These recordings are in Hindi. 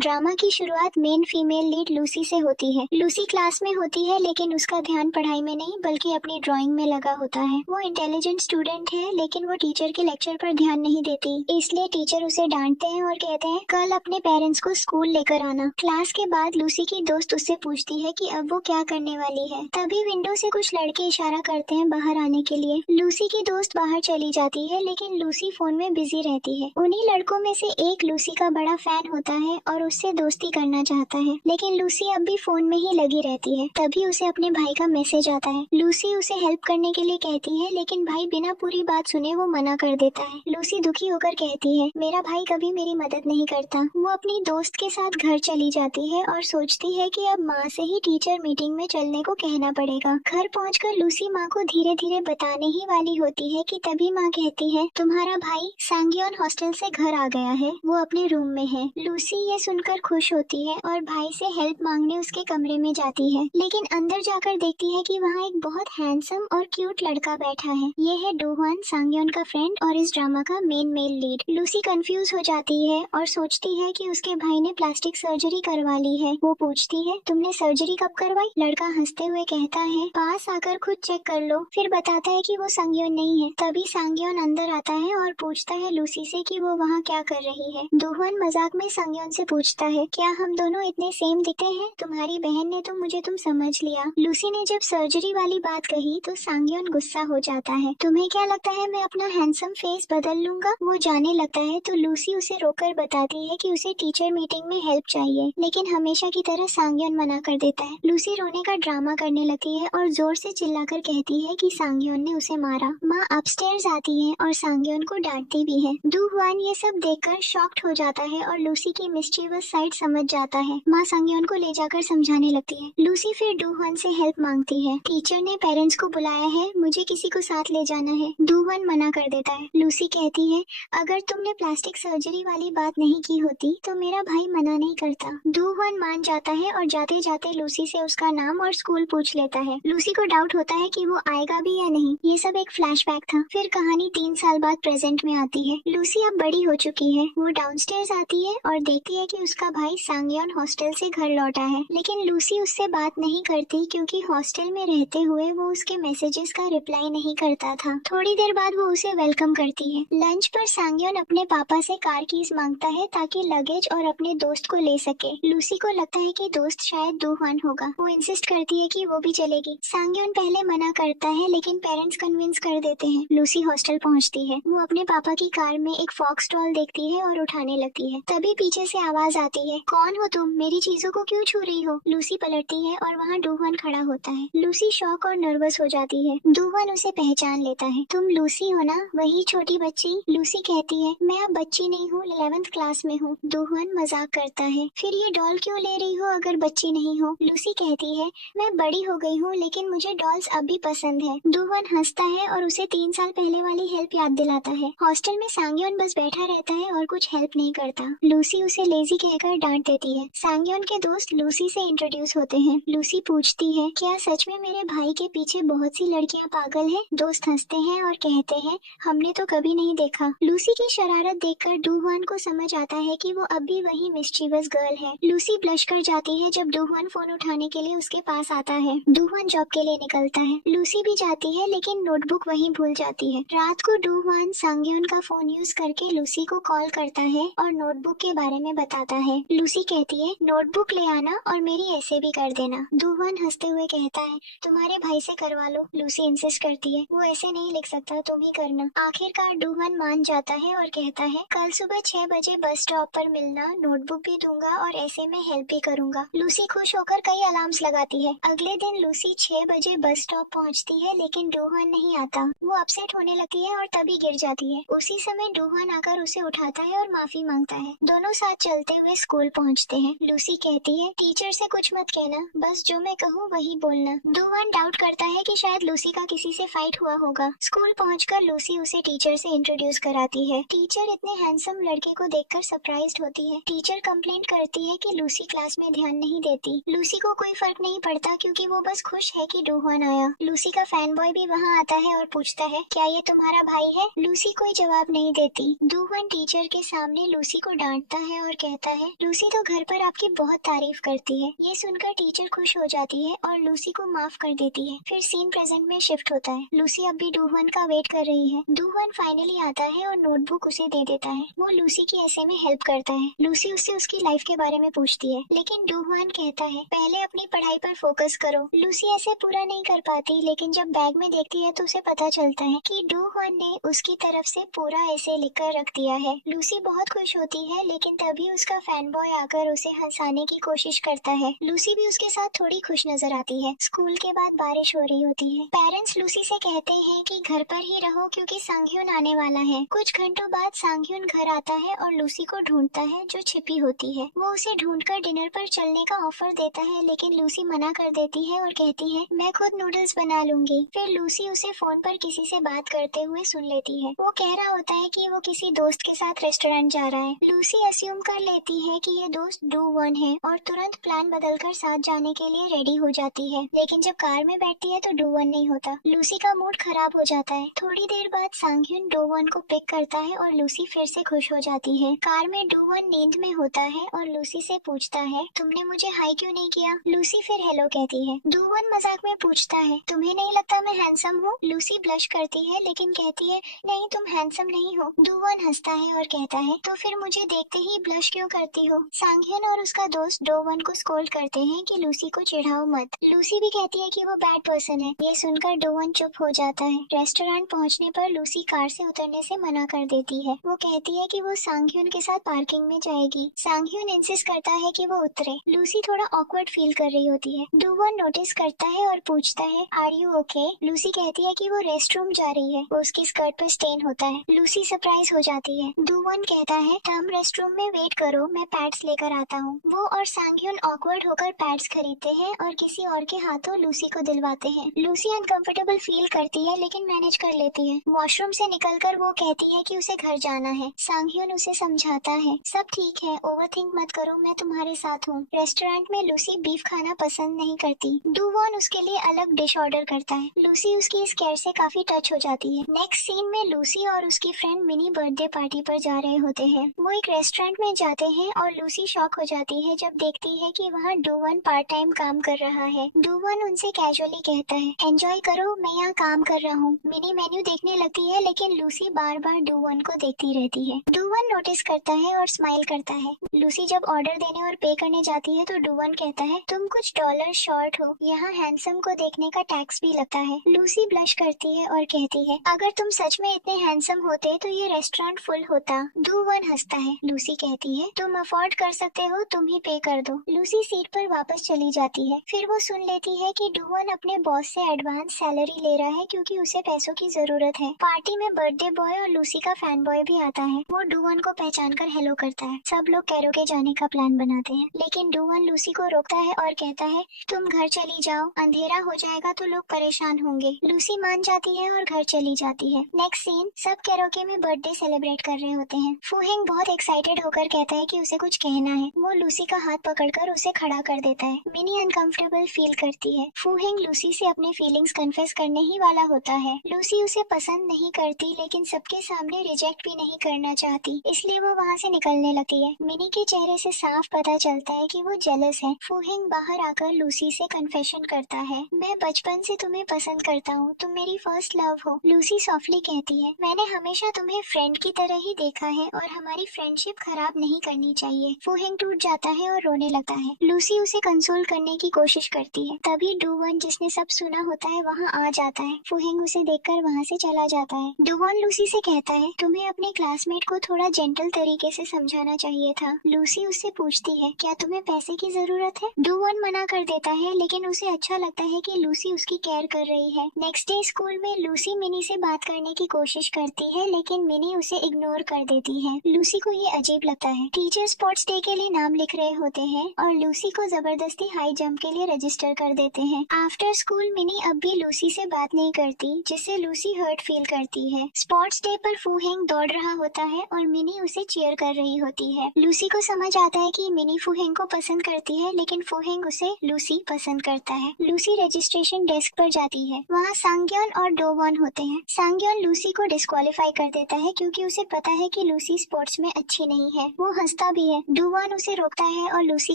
ड्रामा की शुरुआत मेन फीमेल लीड लूसी से होती है। लूसी क्लास में होती है लेकिन उसका ध्यान पढ़ाई में नहीं बल्कि अपनी ड्राइंग में लगा होता है। वो इंटेलिजेंट स्टूडेंट है लेकिन वो टीचर के लेक्चर पर ध्यान नहीं देती, इसलिए टीचर उसे डांटते हैं और कहते हैं कल अपने पेरेंट्स को स्कूल लेकर आना। क्लास के बाद लूसी की दोस्त उससे पूछती है कि अब वो क्या करने वाली है। तभी विंडो से कुछ लड़के इशारा करते हैं बाहर आने के लिए। लूसी की दोस्त बाहर चली जाती है लेकिन लूसी फोन में बिजी रहती है। उन्हीं लड़कों में से एक लूसी का बड़ा फैन होता है और उससे दोस्ती करना चाहता है, लेकिन लूसी अब भी फोन में ही लगी रहती है। तभी उसे अपने भाई का मैसेज आता है। लूसी उसे हेल्प करने के लिए कहती है लेकिन भाई बिना पूरी बात सुने वो मना कर देता है। लूसी दुखी होकर कहती है मेरा भाई कभी मेरी मदद नहीं करता। वो अपनी दोस्त के साथ घर चली जाती है और सोचती है कि अब माँ से ही टीचर मीटिंग में चलने को कहना पड़ेगा। घर पहुंचकर लूसी माँ को धीरे धीरे बताने ही वाली होती है कि तभी माँ कहती है तुम्हारा भाई सांगयोन हॉस्टल से घर आ गया है, वो अपने रूम में है। लूसी ये सुनकर खुश होती है और भाई से हेल्प मांगने उसके कमरे में जाती है, लेकिन अंदर जाकर देखती है कि वहाँ एक बहुत हैंडसम और क्यूट लड़का बैठा है। ये है डोहवान, सांगयोन का फ्रेंड और इस ड्रामा का main male lead. Lucy confuse हो जाती है और सोचती है कि उसके भाई ने प्लास्टिक सर्जरी करवा ली है। वो पूछती है तुमने सर्जरी कब करवाई? लड़का हंसते हुए कहता है पास आकर खुद चेक कर लो। फिर बताता है कि वो सांगयोन नहीं है। तभी सांगयोन अंदर आता है और पूछता है लूसी से कि वो वहाँ क्या कर रही है। डोहवान मजाक में सांगयोन से पूछता है क्या हम दोनों इतने सेम दिखते हैं? तुम्हारी बहन ने तो मुझे तुम समझ लिया। लूसी ने जब सर्जरी वाली बात कही तो सांगयोन गुस्सा हो जाता है। तुम्हें क्या लगता है मैं अपना हैंडसम फेस बदल लूंगा? वो जाने लगता है तो लूसी उसे रोककर बताती है कि उसे टीचर मीटिंग में हेल्प चाहिए, लेकिन हमेशा की तरह सांगयोन मना कर देता है। लूसी रोने का ड्रामा करने लगती है और जोर से चिल्लाकर कहती है कि सांगयोन ने उसे मारा। माँ अपस्टेयर्स आती है और सांगयोन को डांटती भी है। डोहवान ये सब देखकर शॉक्ड हो जाता है और लूसी की मिस्चीवस साइड समझ जाता है। माँ सांगयोन को ले जाकर समझाने लगती है। लूसी फिर डोहवान से हेल्प मांगती है। टीचर ने पेरेंट्स को बुलाया है, मुझे किसी को साथ ले जाना है। डोहवान मना कर देता है। लूसी कहती है अगर तुमने प्लास्टिक सर्जरी वाली बात नहीं की होती तो मेरा भाई मना नहीं करता। डोहवान मान जाता है और जाते जाते लूसी से उसका नाम और स्कूल पूछ लेता है। लूसी को डाउट होता है कि वो आएगा भी या नहीं। ये सब एक फ्लैशबैक था। फिर कहानी 3 साल बाद प्रेजेंट में आती है। लूसी अब बड़ी हो चुकी है। वो डाउनस्टेयर्स आती है और देखती है कि उसका भाई सांगयोन हॉस्टल से घर लौटा है, लेकिन लूसी उससे बात नहीं करती क्योंकि हॉस्टल में रहते हुए वो उसके मैसेजेस का रिप्लाई नहीं करता था। थोड़ी देर बाद वो उसे वेलकम करती है। लंच पर सांगयोन अपने पापा से कार कीज मांगता है ताकि लगेज और अपने दोस्त को ले सके। लूसी को लगता है कि दोस्त शायद डोहवान होगा। वो इंसिस्ट करती है कि वो भी चलेगी। सांगयोन पहले मना करता है लेकिन पेरेंट्स कन्विंस कर देते हैं। लूसी हॉस्टल पहुंचती है। वो अपने पापा की कार में एक फॉक्स डॉल देखती है और उठाने लगती है। तभी पीछे से आवाज आती है कौन हो तुम? मेरी चीजों को क्यों छू रही हो? लूसी पलटती है और वहाँ डोहवान खड़ा होता है। लूसी शॉक और नर्वस हो जाती है। डोहवान उसे पहचान लेता है। तुम लूसी हो ना, वही छोटी बच्ची? लूसी कहती है मैं अब बच्ची नहीं हूँ, 11th क्लास में हूँ। डोहवान मजाक करता है फिर ये डॉल क्यों ले रही हो अगर बच्ची नहीं हो? लूसी कहती है मैं बड़ी हो गई हूँ लेकिन मुझे डॉल्स अब भी पसंद है। डोहवान हंसता है और उसे 3 साल पहले वाली हेल्प याद दिलाता है। हॉस्टल में सांगयोन बस बैठा रहता है और कुछ हेल्प नहीं करता। लूसी उसे लेजी कहकर डांट देती है। सांगयोन के दोस्त लूसी से इंट्रोड्यूस होते हैं। लूसी पूछती है क्या सच में मेरे भाई के पीछे बहुत सी लड़कियां पागल हैं? दोस्त हंसते हैं और कहते हैं हमने तो कभी नहीं देखा। लूसी की शरारत देखकर डोहवान को समझ आता है कि वो अब भी वही मिस्चीवस गर्ल है। लूसी ब्लश कर जाती है जब डोहवान फोन उठाने के लिए उसके पास आता है। डोहवान जॉब के लिए निकलता है। लूसी भी जाती है लेकिन नोटबुक वहीं भूल जाती है। रात को डोहवान सांगयोन का फोन यूज करके लूसी को कॉल करता है और नोटबुक के बारे में बताता है। लूसी कहती है नोटबुक ले आना और मेरी ऐसे भी कर देना। डोहवान हंसते हुए कहता है तुम्हारे भाई से करवा लो। लूसी इंसिस्ट करती है वो ऐसे नहीं लिख सकता, तुम ही करना। आखिरकार डोहवान मान जाता है और कहता है कल सुबह 6 बजे बस स्टॉप पर मिलना, नोटबुक भी दूंगा और ऐसे में हेल्प भी करूंगा। लूसी खुश होकर कई अलार्म्स लगाती है। अगले दिन लूसी 6 बजे बस स्टॉप पहुंचती है लेकिन डोहवान नहीं आता। वो अपसेट होने लगती है और तभी गिर जाती है। उसी समय डोहवान आकर उसे उठाता है और माफी मांगता है। दोनों साथ चलते हुए स्कूल पहुंचते हैं। लूसी कहती है टीचर से कुछ मत कहना, बस जो मैं कहूँ वही बोलना। डोहवान डाउट करता है कि शायद लूसी का किसी से फाइट हुआ होगा। स्कूल पहुंचकर लूसी उसे टीचर से इंट्रोड्यूस कराती है। टीचर इतने हैंडसम लड़के को देखकर सरप्राइज्ड होती है। टीचर कंप्लेंट करती है कि लूसी क्लास में ध्यान नहीं देती। लूसी को कोई फर्क नहीं पड़ता क्योंकि वो बस खुश है कि डोहवान आया। लूसी का फैन बॉय भी वहाँ आता है और पूछता है क्या ये तुम्हारा भाई है? लूसी कोई जवाब नहीं देती। डोहवान टीचर के सामने लूसी को डांटता है और कहता कहता है, लूसी तो घर पर आपकी बहुत तारीफ करती है। ये सुनकर टीचर खुश हो जाती है और लूसी को माफ कर देती है। फिर सीन प्रेजेंट में शिफ्ट होता है। लूसी अब भी डू वन का वेट कर रही है। डू वन फाइनली आता है और नोटबुक उसे दे देता है। वो लूसी की ऐसे में हेल्प करता है। लूसी उससे उसकी लाइफ के बारे में पूछती है, लेकिन डू वन कहता है, पहले अपनी पढ़ाई पर फोकस करो। लूसी ऐसे पूरा नहीं कर पाती, लेकिन जब बैग में देखती है तो उसे पता चलता है कि डू वन ने उसकी तरफ से पूरा ऐसे लिखकर रख दिया है। लूसी बहुत खुश होती है, लेकिन तभी उसका फैन बॉय आकर उसे हंसाने की कोशिश करता है। लूसी भी उसके साथ थोड़ी खुश नजर आती है। स्कूल के बाद बारिश हो रही होती है। पेरेंट्स लूसी से कहते हैं कि घर पर ही रहो क्योंकि सांगह्युन आने वाला है। कुछ घंटों बाद सांगह्युन घर आता है और लूसी को ढूंढता है जो छिपी होती है। वो उसे ढूंढकर डिनर पर चलने का ऑफर देता है, लेकिन लूसी मना कर देती है और कहती है, मैं खुद नूडल्स बना लूंगी। फिर लूसी उसे फोन पर किसी से बात करते हुए सुन लेती है। वो कह रहा होता है कि वो किसी दोस्त के साथ रेस्टोरेंट जा रहा है। लूसी अस्यूम कर लेती है कि ये दोस्त डू वन है और तुरंत प्लान बदलकर साथ जाने के लिए रेडी हो जाती है, लेकिन जब कार में बैठती है तो डू वन नहीं होता। लूसी का मूड खराब हो जाता है। थोड़ी देर बाद सांगह्युन डू वन को पिक करता है और लूसी फिर से खुश हो जाती है। कार में डू वन नींद में होता है और लूसी से पूछता है, तुमने मुझे हाई क्यों नहीं किया? लूसी फिर हेलो कहती है। डू वन मजाक में पूछता है, तुम्हें नहीं लगता मैं हैंडसम हूँ? लूसी ब्लश करती है, लेकिन कहती है, नहीं तुम हैंडसम नहीं हो। डू वन हंसता है और कहता है, तो फिर मुझे देखते ही ब्लश क्यों करती हो? सांगह्युन और उसका दोस्त डू वन को स्कोल्ड करते हैं कि लूसी को चिढ़ाओ मत। लूसी भी कहती है कि वो बैड पर्सन है। ये सुनकर डू वन चुप हो जाता है। रेस्टोरेंट पहुंचने पर लूसी कार से उतरने से मना कर देती है। वो कहती है कि वो सांगह्युन के साथ पार्किंग में जाएगी। सांगह्युन इंसिस्ट करता है कि वो उतरे। लूसी थोड़ा ऑकवर्ड फील कर रही होती है। डू वन नोटिस करता है और पूछता है, आर यू ओके? लूसी कहती है कि वो रेस्ट रूम जा रही है। वो उसकी स्कर्ट पर स्टेन होता है। लूसी सरप्राइज हो जाती है। डू वन कहता है, तुम रेस्ट रूम में वेट करो, मैं पैड्स लेकर आता हूँ। वो और सांगह्युन ऑकवर्ड होकर पैड्स खरीदते हैं और किसी और के हाथों लूसी को दिलवाते हैं। लूसी अनकंफर्टेबल फील करती है, लेकिन मैनेज कर लेती है। वॉशरूम से निकलकर वो कहती है कि उसे घर जाना है। सांगह्युन उसे समझाता है, सब ठीक है, ओवरथिंक मत करो, मैं तुम्हारे साथ हूँ। रेस्टोरेंट में लूसी बीफ खाना पसंद नहीं करती। डू वन उसके लिए अलग डिश ऑर्डर करता है। लूसी उसकी इस केयर से काफी टच हो जाती है। नेक्स्ट सीन में लूसी और उसकी फ्रेंड मिनी बर्थडे पार्टी पर जा रहे होते हैं। वो एक रेस्टोरेंट में जाते हैं और लूसी शॉक हो जाती है जब देखती है कि वहाँ डू वन पार्ट टाइम काम कर रहा है। डू वन उनसे कैजुअली कहता है, एंजॉय करो, मैं यहाँ काम कर रहा हूँ। मिनी मेन्यू देखने लगती है, लेकिन Lucy bar bar do one को देखती रहती है। डू वन नोटिस करता है और स्माइल करता है। लूसी जब ऑर्डर देने और पे करने जाती है तो डू वन कहता है, तुम कुछ डॉलर शॉर्ट हो, यहाँ हैंडसम को देखने का टैक्स भी लगता है। लूसी ब्लश करती है और कहती है, अगर तुम सच में इतने हैंडसम होते तो ये रेस्टोरेंट फुल होता। डू वन हंसता है। लूसी कहती है, तुम अफोर्ड कर सकते हो, तुम ही पे कर दो। लूसी सीट पर वापस चली जाती है। फिर वो सुन लेती है कि डू वन अपने बॉस से एडवांस सैलरी ले रहा है क्योंकि उसे पैसों की जरूरत है। पार्टी में बर्थडे बॉय और लूसी का फैन बॉय भी आता है। वो डू वन को पहचान कर हेलो करता है। सब लोग कैरोके जाने का प्लान बनाते हैं, लेकिन डू वन लूसी को रोकता है और कहता है, तुम घर चली जाओ, अंधेरा हो जाएगा तो लोग परेशान होंगे। लूसी मान जाती है और घर चली जाती है। नेक्स्ट सीन, सब कैरोके में बर्थडे सेलिब्रेट कर रहे होते हैं। फूहिंग बहुत एक्साइटेड होकर कहता है कि उसे कुछ कहना है। वो लूसी का हाथ पकड़कर उसे खड़ा कर देता है। मिनी अनकंफर्टेबल फील करती है। फूहिंग लूसी से अपने फीलिंग्स कन्फेस करने ही वाला होता है। लूसी उसे पसंद नहीं करती, लेकिन सबके सामने रिजेक्ट भी नहीं करना चाहती, इसलिए वो वहाँ से निकलने लगती है। मिनी के चेहरे से साफ पता चलता है कि वो जेलस है। फूहिंग बाहर आकर लूसी से कन्फेशन करता है, मैं बचपन से तुम्हें पसंद करता हूँ, तुम मेरी फर्स्ट लव हो। लूसी सॉफ्टली कहती है, मैंने हमेशा तुम्हें फ्रेंड की तरह ही देखा है और हमारी फ्रेंडशिप खराब नहीं करनी चाहिए। फूहिंग टूट जाता है और रोने लगता है। लूसी उसे कंसोल करने की कोशिश करती है। तभी डू वन, जिसने सब सुना होता है, वहाँ आ जाता है। फूहिंग उसे देखकर वहाँ से चला जाता है। डू वन लूसी से कहता है, तुम्हें अपने क्लासमेट को थोड़ा जेंटल तरीके से समझाना चाहिए था। लूसी उससे पूछती है, क्या तुम्हें पैसे की जरूरत है? डू वन मना कर देता है, लेकिन उसे अच्छा लगता है कि लूसी उसकी केयर कर रही है। नेक्स्ट डे स्कूल में लूसी मिनी से बात करने की कोशिश करती है, लेकिन मिनी उसे इग्नोर कर देती है। लूसी को ये अजीब लगता है। टीचर स्पोर्ट्स डे के लिए नाम लिख रहे होते हैं और लूसी को जबरदस्ती हाई जंप के लिए रजिस्टर कर देते हैं। आफ्टर स्कूल मिनी अब भी लूसी से बात नहीं करती, जिससे लूसी हर्ट फील करती है। स्पोर्ट्स डे पर फूहिंग दौड़ रहा होता है और मिनी उसे चीयर कर रही होती है। लूसी को समझ आता है कि मिनी फूहिंग को पसंद करती है, लेकिन फूहिंग उसे लूसी पसंद करता है। लूसी रजिस्ट्रेशन डेस्क पर जाती है। वहाँ सांगह्युन और डो वन होते हैं। सांगह्युन लूसी को डिस्क्वालीफाई कर देता है क्योंकि उसे पता है कि लूसी स्पोर्ट्स में अच्छी नहीं है। वो हंसता भी है। डूवन उसे रोकता है और लूसी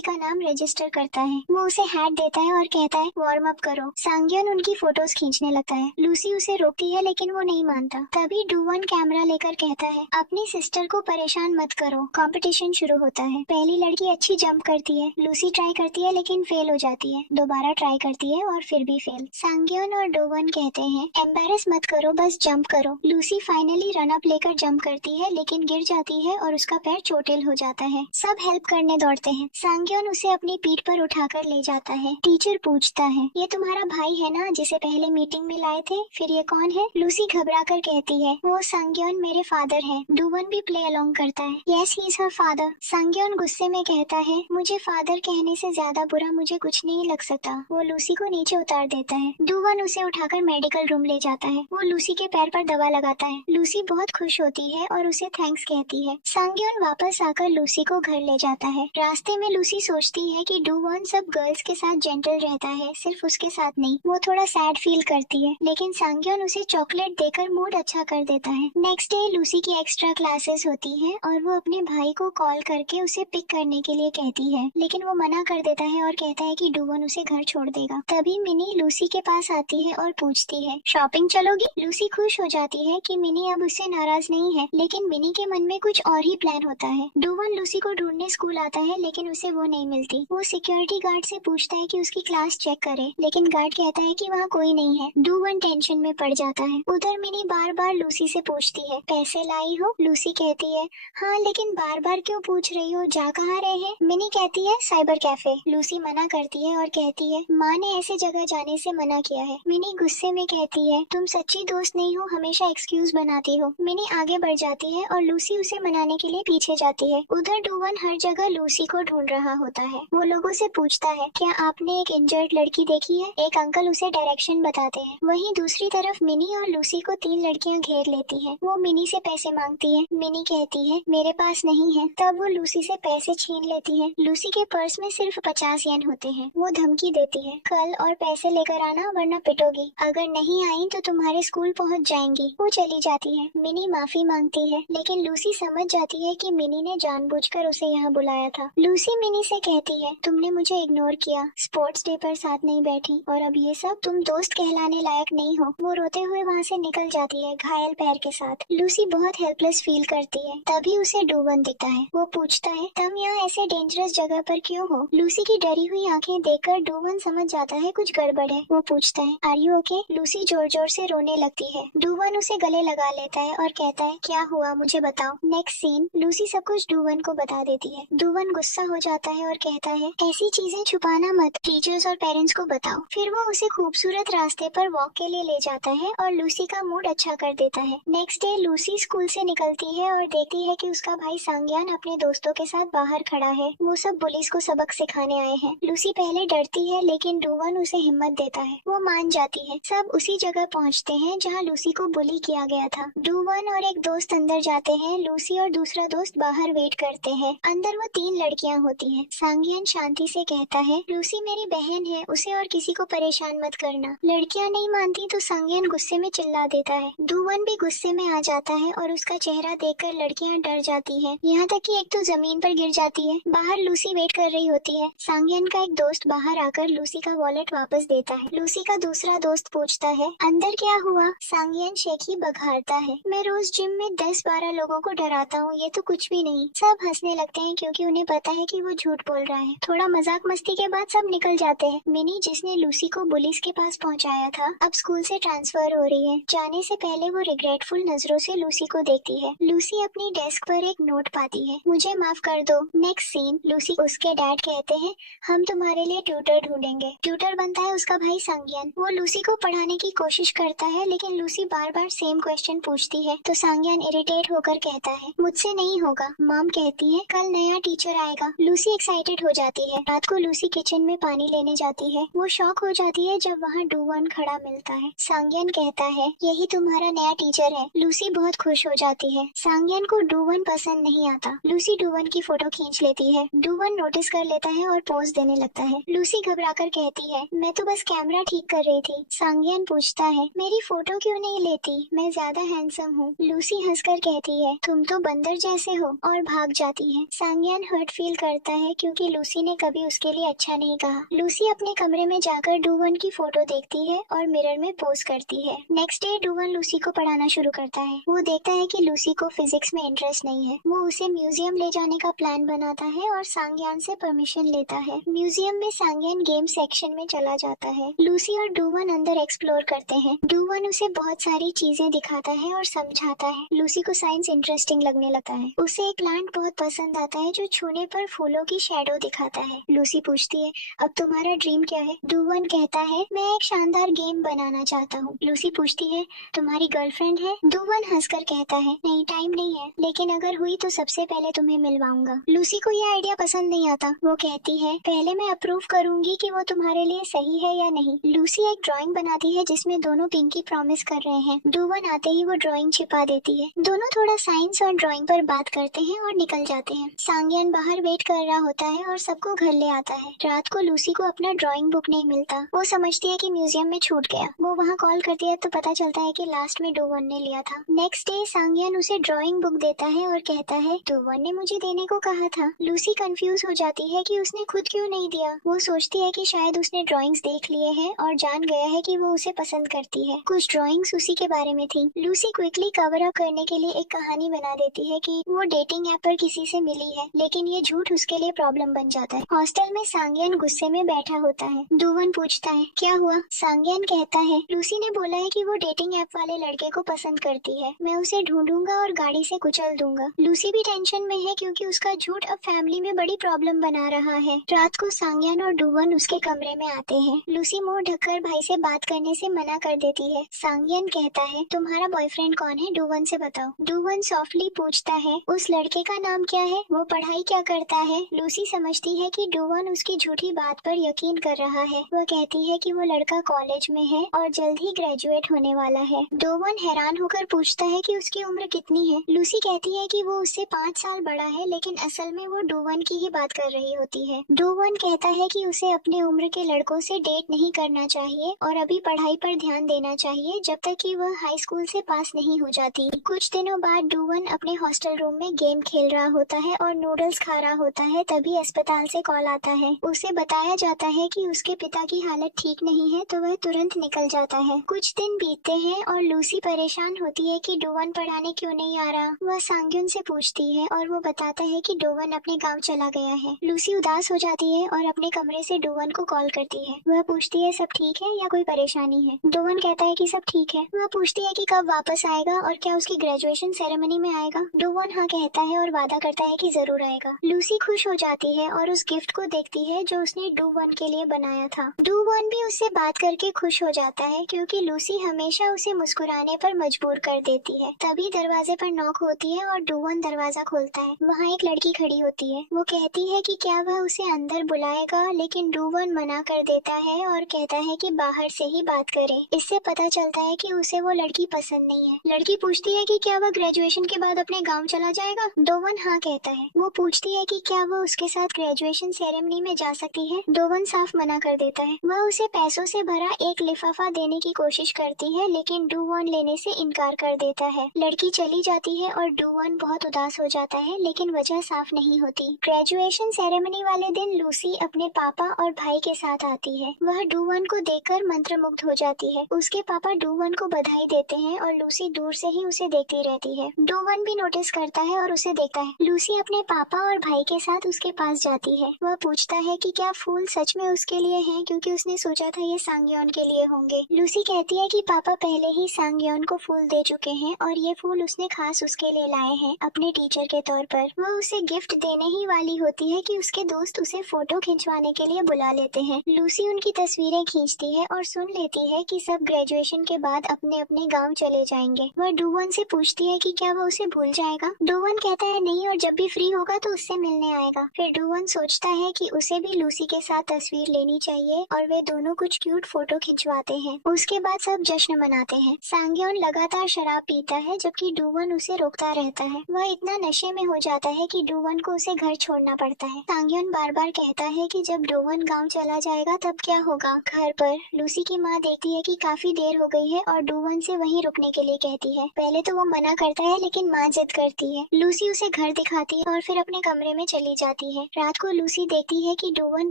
का नाम रजिस्टर करता है। वो उसे हैट देता है और कहता है वार्म अप करो। सांग्यन उनकी फोटोज खींचने लगता है। लूसी उसे रोकती है लेकिन वो नहीं मानता। तभी डूवन कैमरा लेकर कहता है अपनी सिस्टर को परेशान मत करो। कंपटीशन शुरू होता है। पहली लड़की अच्छी जंप करती है। लूसी ट्राई करती है लेकिन फेल हो जाती है। दोबारा ट्राई करती है और फिर भी फेल। सांग्यन और डूवन कहते हैं एम्बैरेस मत करो, बस जंप करो। लूसी फाइनली रन अप लेकर जंप करती है लेकिन गिर जाती है और उसका पैर चोटिल हो जाता है। सब हेल्प करने दौड़ते हैं। सांग्यन उसे अपनी पीठ पर उठाकर ले जाता है। टीचर पूछता है ये तुम्हारा भाई है ना जिसे पहले मीटिंग में लाए थे, फिर ये कौन है? लूसी घबराकर कहती है वो सांग्यन मेरे फादर है। डूवन भी प्ले अलोंग करता है yes he is her father. सांग्यन गुस्से में कहता है मुझे फादर कहने से ज्यादा बुरा मुझे कुछ नहीं लग सकता। वो लूसी को नीचे उतार देता है। डूवन उसे उठाकर मेडिकल रूम ले जाता है। वो लूसी के पैर पर दवा लगाता है। लूसी बहुत खुश होती है और उसे थैंक्स कहती है। सांग्यन वापस आकर लूसी को घर ले जाता है। रास्ते में लूसी सोचती है कि डूवन सब गर्ल्स के साथ जेंटल रहता है, सिर्फ उसके साथ नहीं। वो थोड़ा सैड फील करती है लेकिन सांग्यन उसे चॉकलेट देकर मूड अच्छा कर देता है। नेक्स्ट डे लूसी की एक्स्ट्रा क्लासेस होती है और वो अपने भाई को कॉल करके उसे पिक करने के लिए कहती है लेकिन वो मना कर देता है और कहता है कि डूवन उसे घर छोड़ देगा। तभी मिनी लूसी के पास आती है और पूछती है शॉपिंग चलोगी? लूसी खुश हो जाती है कि मिनी अब उससे नाराज नहीं है लेकिन मिनी के मन में कुछ और ही प्लान होता है। डूवन लूसी को ढूंढने स्कूल आता है लेकिन उसे वो नहीं मिलती। वो सिक्योरिटी गार्ड से पूछता है कि उसकी क्लास चेक करे लेकिन गार्ड कहता है कि वहाँ कोई नहीं है। डूवन टेंशन में पड़ जाता है। उधर मिनी बार बार लूसी से पूछती है पैसे लाई हो? लूसी कहती है हाँ, लेकिन बार बार क्यों पूछ रही हो, जा कहाँ रहे हैं? मिनी कहती है साइबर कैफे। लूसी मना करती है और कहती है माँ ने ऐसे जगह जाने से मना किया है। मिनी गुस्से में कहती है तुम सच्ची दोस्त नहीं हो, हमेशा एक्सक्यूज बनाती हो। मिनी आगे बढ़ जाती है और लूसी उसे मनाने के लिए पीछे जाती है। उधर डूवन हर जगह लूसी को ढूंढ रहा होता है। वो लोगों से पूछता है क्या आपने एक इंजर्ड लड़की देखी है? एक अंकल उसे डायरेक्शन बताते हैं। वहीं दूसरी तरफ मिनी और लूसी को 3 लड़कियां घेर लेती हैं। वो मिनी से पैसे मांगती है। मिनी कहती है मेरे पास नहीं है। तब वो लूसी से पैसे छीन लेती है। लूसी के पर्स में सिर्फ 50 येन होते हैं। वो धमकी देती है कल और पैसे लेकर आना वरना पिटोगी, अगर नहीं आई तो तुम्हारे स्कूल पहुंच जाएंगी। वो चली जाती है। मिनी माफी मांगती है लेकिन लूसी समझ जाती है कि मिनी ने जानबूझकर उसे यहाँ बुलाया था। लूसी मिनी से कहती है तुमने मुझे इग्नोर किया, स्पोर्ट्स डे पर साथ नहीं बैठी और अब ये सब, तुम दोस्त कहलाने लायक नहीं हो। वो रोते हुए वहाँ से निकल जाती है घायल पैर के साथ। लूसी बहुत हेल्पलेस फील करती है। तभी उसे डूवन दिखता है। वो पूछता है तुम यहाँ ऐसे डेंजरस जगह पर क्यों हो? लूसी की डरी हुई आंखें देखकर डूवन समझ जाता है कुछ गड़बड़ है। वो पूछता है आर यू ओके? लूसी जोर जोर से रोने लगती है। डूवन उसे गले लगा लेता है और कहता है क्या हुआ मुझे बताओ। नेक्स्ट सीन लूसी सब कुछ डूवन को बता देती है। डूवन गुस्सा हो जाता है और कहता है ऐसी चीजें छुपाना मत, टीचर्स और पेरेंट्स को बताओ। फिर वो उसे खूबसूरत रास्ते पर वॉक के लिए ले जाता है और लूसी का मूड अच्छा कर देता है। नेक्स्ट डे लूसी स्कूल से निकलती है और देखती है कि उसका भाई सांग्यान अपने दोस्तों के साथ बाहर खड़ा है। वो सब पुलिस को सबक सिखाने आए हैं। लूसी पहले डरती है लेकिन डूवन उसे हिम्मत देता है। वो मान जाती है। सब उसी जगह पहुंचते हैं जहां लूसी को बुली किया गया था। डूवन और एक दोस्त अंदर जाते हैं। लूसी और दूसरा दोस्त बाहर वेट करते हैं। अंदर वो 3 लड़कियां होती हैं। सांग्यान शांति से कहता है लूसी मेरी बहन है, उसे और किसी को परेशान मत करना। लड़कियां नहीं मानती तो सांग्यान गुस्से में चिल्ला देता है। डूवन भी गुस्से में आ जाता है और उसका चेहरा देखकर लड़कियां डर जाती हैं। यहाँ तक कि एक तो जमीन पर गिर जाती है। बाहर लूसी वेट कर रही होती है। सांग्यान का एक दोस्त बाहर आकर लूसी का वॉलेट वापस देता है। लूसी का दूसरा दोस्त पूछता है अंदर क्या हुआ? सांग्यान शेखी बघारता है मैं रोज जिम में 10-12 लोगों को डराता हूँ, ये तो कुछ भी नहीं। सब हंसने लगते हैं क्योंकि उन्हें पता है कि वो झूठ बोल रहा है। थोड़ा मजाक मस्ती के बाद सब निकल जाते हैं। मिनी जिसने लूसी को पुलिस के पास पहुंचाया था अब स्कूल से ट्रांसफर हो रही है। जाने से पहले वो रिग्रेटफुल नजरों से लूसी को देखती है। लूसी अपनी डेस्क पर एक नोट पाती है मुझे माफ कर दो। नेक्स्ट सीन लूसी उसके डैड कहते हैं हम तुम्हारे लिए ट्यूटर ढूंढेंगे। ट्यूटर बनता है उसका भाई सांग्यान। वो लूसी को पढ़ाने की कोशिश करता है लेकिन लूसी बार बार सेम क्वेश्चन पूछती है तो सांग्यान इरिटेट होकर कहता है मुझसे नहीं होगा। मॉम कहती है कल नया टीचर आएगा। लूसी एक्साइटेड हो जाती है। रात को लूसी किचन में पानी लेने जाती है। वो शॉक हो जाती है जब वहाँ डूवन खड़ा मिलता है। सांग्यान कहता है यही तुम्हारा नया टीचर है। लूसी बहुत खुश हो जाती है। सांग्यान को डूवन पसंद नहीं आता। लूसी डूवन की फोटो खींच लेती है। डूवन नोटिस कर लेता है और पोज देने लगता है। लूसी घबराकर कहती है मैं तो बस कैमरा ठीक कर रही थी। सांग्यान पूछता है मेरी फोटो क्यों नहीं लेती, मैं ज्यादा हैंडसम हूँ। लूसी हंसकर कहती है तुम तो बंदर जैसे हो और भाग भाग जाती है। सांगयान हर्ट फील करता है क्योंकि लूसी ने कभी उसके लिए अच्छा नहीं कहा। लूसी अपने कमरे में जाकर डूवन की फोटो देखती है और मिरर में पोज करती है। नेक्स्ट डे डूवन लूसी को पढ़ाना शुरू करता है। वो देखता है कि लूसी को फिजिक्स में इंटरेस्ट नहीं है। वो उसे म्यूजियम ले जाने का प्लान बनाता है और सांगयान से परमिशन लेता है। म्यूजियम में सांगयान गेम सेक्शन में चला जाता है। लूसी और डूवन अंदर एक्सप्लोर करते हैं। डूवन उसे बहुत सारी चीजें दिखाता है और समझाता है। लूसी को साइंस इंटरेस्टिंग लगने लगता है। उसे एक प्लांट बहुत पसंद आता है जो छूने पर फूलों की शैडो दिखाता है। लूसी पूछती है, अब तुम्हारा ड्रीम क्या है? डूवन कहता है, मैं एक शानदार गेम बनाना चाहता हूँ। लूसी पूछती है, तुम्हारी गर्लफ्रेंड है? डूवन हंसकर कहता है, नहीं, टाइम नहीं है, लेकिन अगर हुई तो सबसे पहले तुम्हें मिलवाऊंगा। लूसी को यह आइडिया पसंद नहीं आता। वो कहती है, पहले मैं अप्रूव करूंगी कि वो तुम्हारे लिए सही है या नहीं। लूसी एक ड्राइंग बनाती है जिसमें दोनों पिंकी प्रॉमिस कर रहे हैं। डूवन आते ही वो ड्राइंग छिपा देती है। दोनों थोड़ा साइंस और ड्राइंग पर बात करते हैं और निकल जाते हैं। सांगयान बाहर वेट कर रहा होता है और सबको घर ले आता है। रात को लूसी को अपना ड्राइंग बुक नहीं मिलता। वो समझती है कि म्यूजियम में छूट गया। वो वहाँ कॉल करती है तो पता चलता है कि लास्ट में डूवन ने लिया था। नेक्स्ट डे सांगयान उसे ड्राइंग बुक देता है और कहता है, डूवन ने मुझे देने को कहा था। लूसी कंफ्यूज हो जाती है कि उसने खुद क्यों नहीं दिया। वो सोचती है कि शायद उसने ड्राइंग्स देख लिए हैं और जान गया है कि वो उसे पसंद करती है। कुछ ड्राइंग्स उसी के बारे में थी। लूसी क्विकली कवर अप करने के लिए एक कहानी बना देती है कि वो डेटिंग ऐप पर किसी से मिली है, लेकिन ये झूठ उसके लिए प्रॉब्लम बन जाता है। हॉस्टल में सांगयान गुस्से में बैठा होता है। डूवन पूछता है, क्या हुआ? सांगयान कहता है, लूसी ने बोला है कि वो डेटिंग ऐप वाले लड़के को पसंद करती है। मैं उसे ढूंढूंगा और गाड़ी से कुचल दूंगा। लूसी भी टेंशन में है क्योंकि उसका झूठ अब फैमिली में बड़ी प्रॉब्लम बना रहा है। रात को सांगयान और डूवन उसके कमरे में आते हैं। लूसी मुंह ढककर भाई से बात करने से मना कर देती है। सांगयान कहता है, तुम्हारा बॉयफ्रेंड कौन है? डूवन से बताओ। डूवन सॉफ्टली पूछता है, उस लड़के का नाम क्या है? वो पढ़ाई क्या करता है? लूसी समझती है कि डूवन उसकी झूठी बात पर यकीन कर रहा है। वह कहती है कि वो लड़का कॉलेज में है और जल्द ही ग्रेजुएट होने वाला है। डूवन हैरान होकर पूछता है कि उसकी उम्र कितनी है। लूसी कहती है कि वो उससे 5 साल बड़ा है, लेकिन असल में वो डूवन की ही बात कर रही होती है। डूवन कहता है कि उसे अपने उम्र के लड़कों से डेट नहीं करना चाहिए और अभी पढ़ाई पर ध्यान देना चाहिए जब तक कि वह हाई स्कूल से पास नहीं हो जाती। कुछ दिनों बाद डूवन अपने हॉस्टल रूम में गेम खेल रहा होता है और नूडल्स खा रहा होता है। तभी अस्पताल से कॉल आता है। उसे बताया जाता है कि उसके पिता की हालत ठीक नहीं है, तो वह तुरंत निकल जाता है। कुछ दिन बीतते हैं और लूसी परेशान होती है कि डूवन पढ़ाने क्यों नहीं आ रहा। वह सांगयुन से पूछती है और वो बताता है कि डूवन अपने गाँव चला गया है। लूसी उदास हो जाती है और अपने कमरे से डूवन को कॉल करती है। वह पूछती है, सब ठीक है या कोई परेशानी है? डूवन कहता है कि सब ठीक है। वह पूछती है कि कब वापस आएगा और क्या उसकी ग्रेजुएशन सेरेमनी में आएगा। डूवन हाँ कहता है और वादा करता है कि जरूर आएगा। लूसी खुश हो जाती है और उस गिफ्ट को देखती है जो उसने डूवन के लिए बनाया था। डूवन भी उससे बात करके खुश हो जाता है क्योंकि लूसी हमेशा उसे मुस्कुराने पर मजबूर कर देती है। तभी दरवाजे पर नॉक होती है और डूवन दरवाजा खोलता है। वहाँ एक लड़की खड़ी होती है। वो कहती है कि क्या वह उसे अंदर बुलाएगा, लेकिन डूवन मना कर देता है और कहता है कि बाहर से ही बात करे। इससे पता चलता है कि उसे वो लड़की पसंद नहीं है। लड़की पूछती है कि क्या वह ग्रेजुएशन के बाद अपने गाँव चला जाएगा। डोवन हाँ कहता है। वो पूछती है कि क्या वह उसके साथ ग्रेजुएशन सेरेमनी में जा सकती है। डोवन साफ मना कर देता है। वह उसे पैसों से भरा एक लिफाफा देने की कोशिश करती है, लेकिन डूवन लेने से इनकार कर देता है। लड़की चली जाती है और डूवन बहुत उदास हो जाता है, लेकिन वजह साफ नहीं होती। ग्रेजुएशन सेरेमनी वाले दिन लूसी अपने पापा और भाई के साथ आती है। वह डूवन को देखकर मंत्रमुग्ध हो जाती है। उसके पापा डूवन को बधाई देते हैं और लूसी दूर से ही उसे देखती रहती है। डूवन भी नोटिस करता है और उसे देखता है। लूसी अपने पापा और भाई के साथ उसके पास जाती है। वह पूछता है कि क्या फूल सच में उसके लिए हैं, क्योंकि उसने सोचा था ये सांगयोन के लिए होंगे। लूसी कहती है कि पापा पहले ही सांगयोन को फूल दे चुके हैं और ये फूल उसने खास उसके लिए लाए हैं अपने टीचर के तौर पर। वह उसे गिफ्ट देने ही वाली होती है कि उसके दोस्त उसे फोटो खिंचवाने के लिए बुला लेते हैं। लूसी उनकी तस्वीरें खींचती है और सुन लेती है कि सब ग्रेजुएशन के बाद अपने अपने गाँव चले जाएंगे। वह डूवन से पूछती है कि क्या वो उसे भूल जाएगा। डूवन कहता है नहीं, और जब भी फ्री होगा तो उससे मिलने आएगा। फिर डूवन सोचता है कि उसे भी लूसी के साथ तस्वीर लेनी चाहिए और वे दोनों कुछ क्यूट फोटो खिंचवाते हैं। उसके बाद सब जश्न मनाते हैं। सांगयोन लगातार शराब पीता है जबकि डूवन उसे रोकता रहता है। वह इतना नशे में हो जाता है कि डूवन को उसे घर छोड़ना पड़ता है। सांगयोन बार बार कहता है कि जब डूवन गाँव चला जाएगा तब क्या होगा। घर पर लूसी की माँ देखती है कि काफी देर हो गई है और डूवन से वहीं रुकने के लिए कहती है। पहले तो वो मना करता है, लेकिन माँ जिद करती है। लूसी उसे घर दिखाती है और फिर अपने कमरे में चली जाती है। रात को लूसी देखती है कि डूवन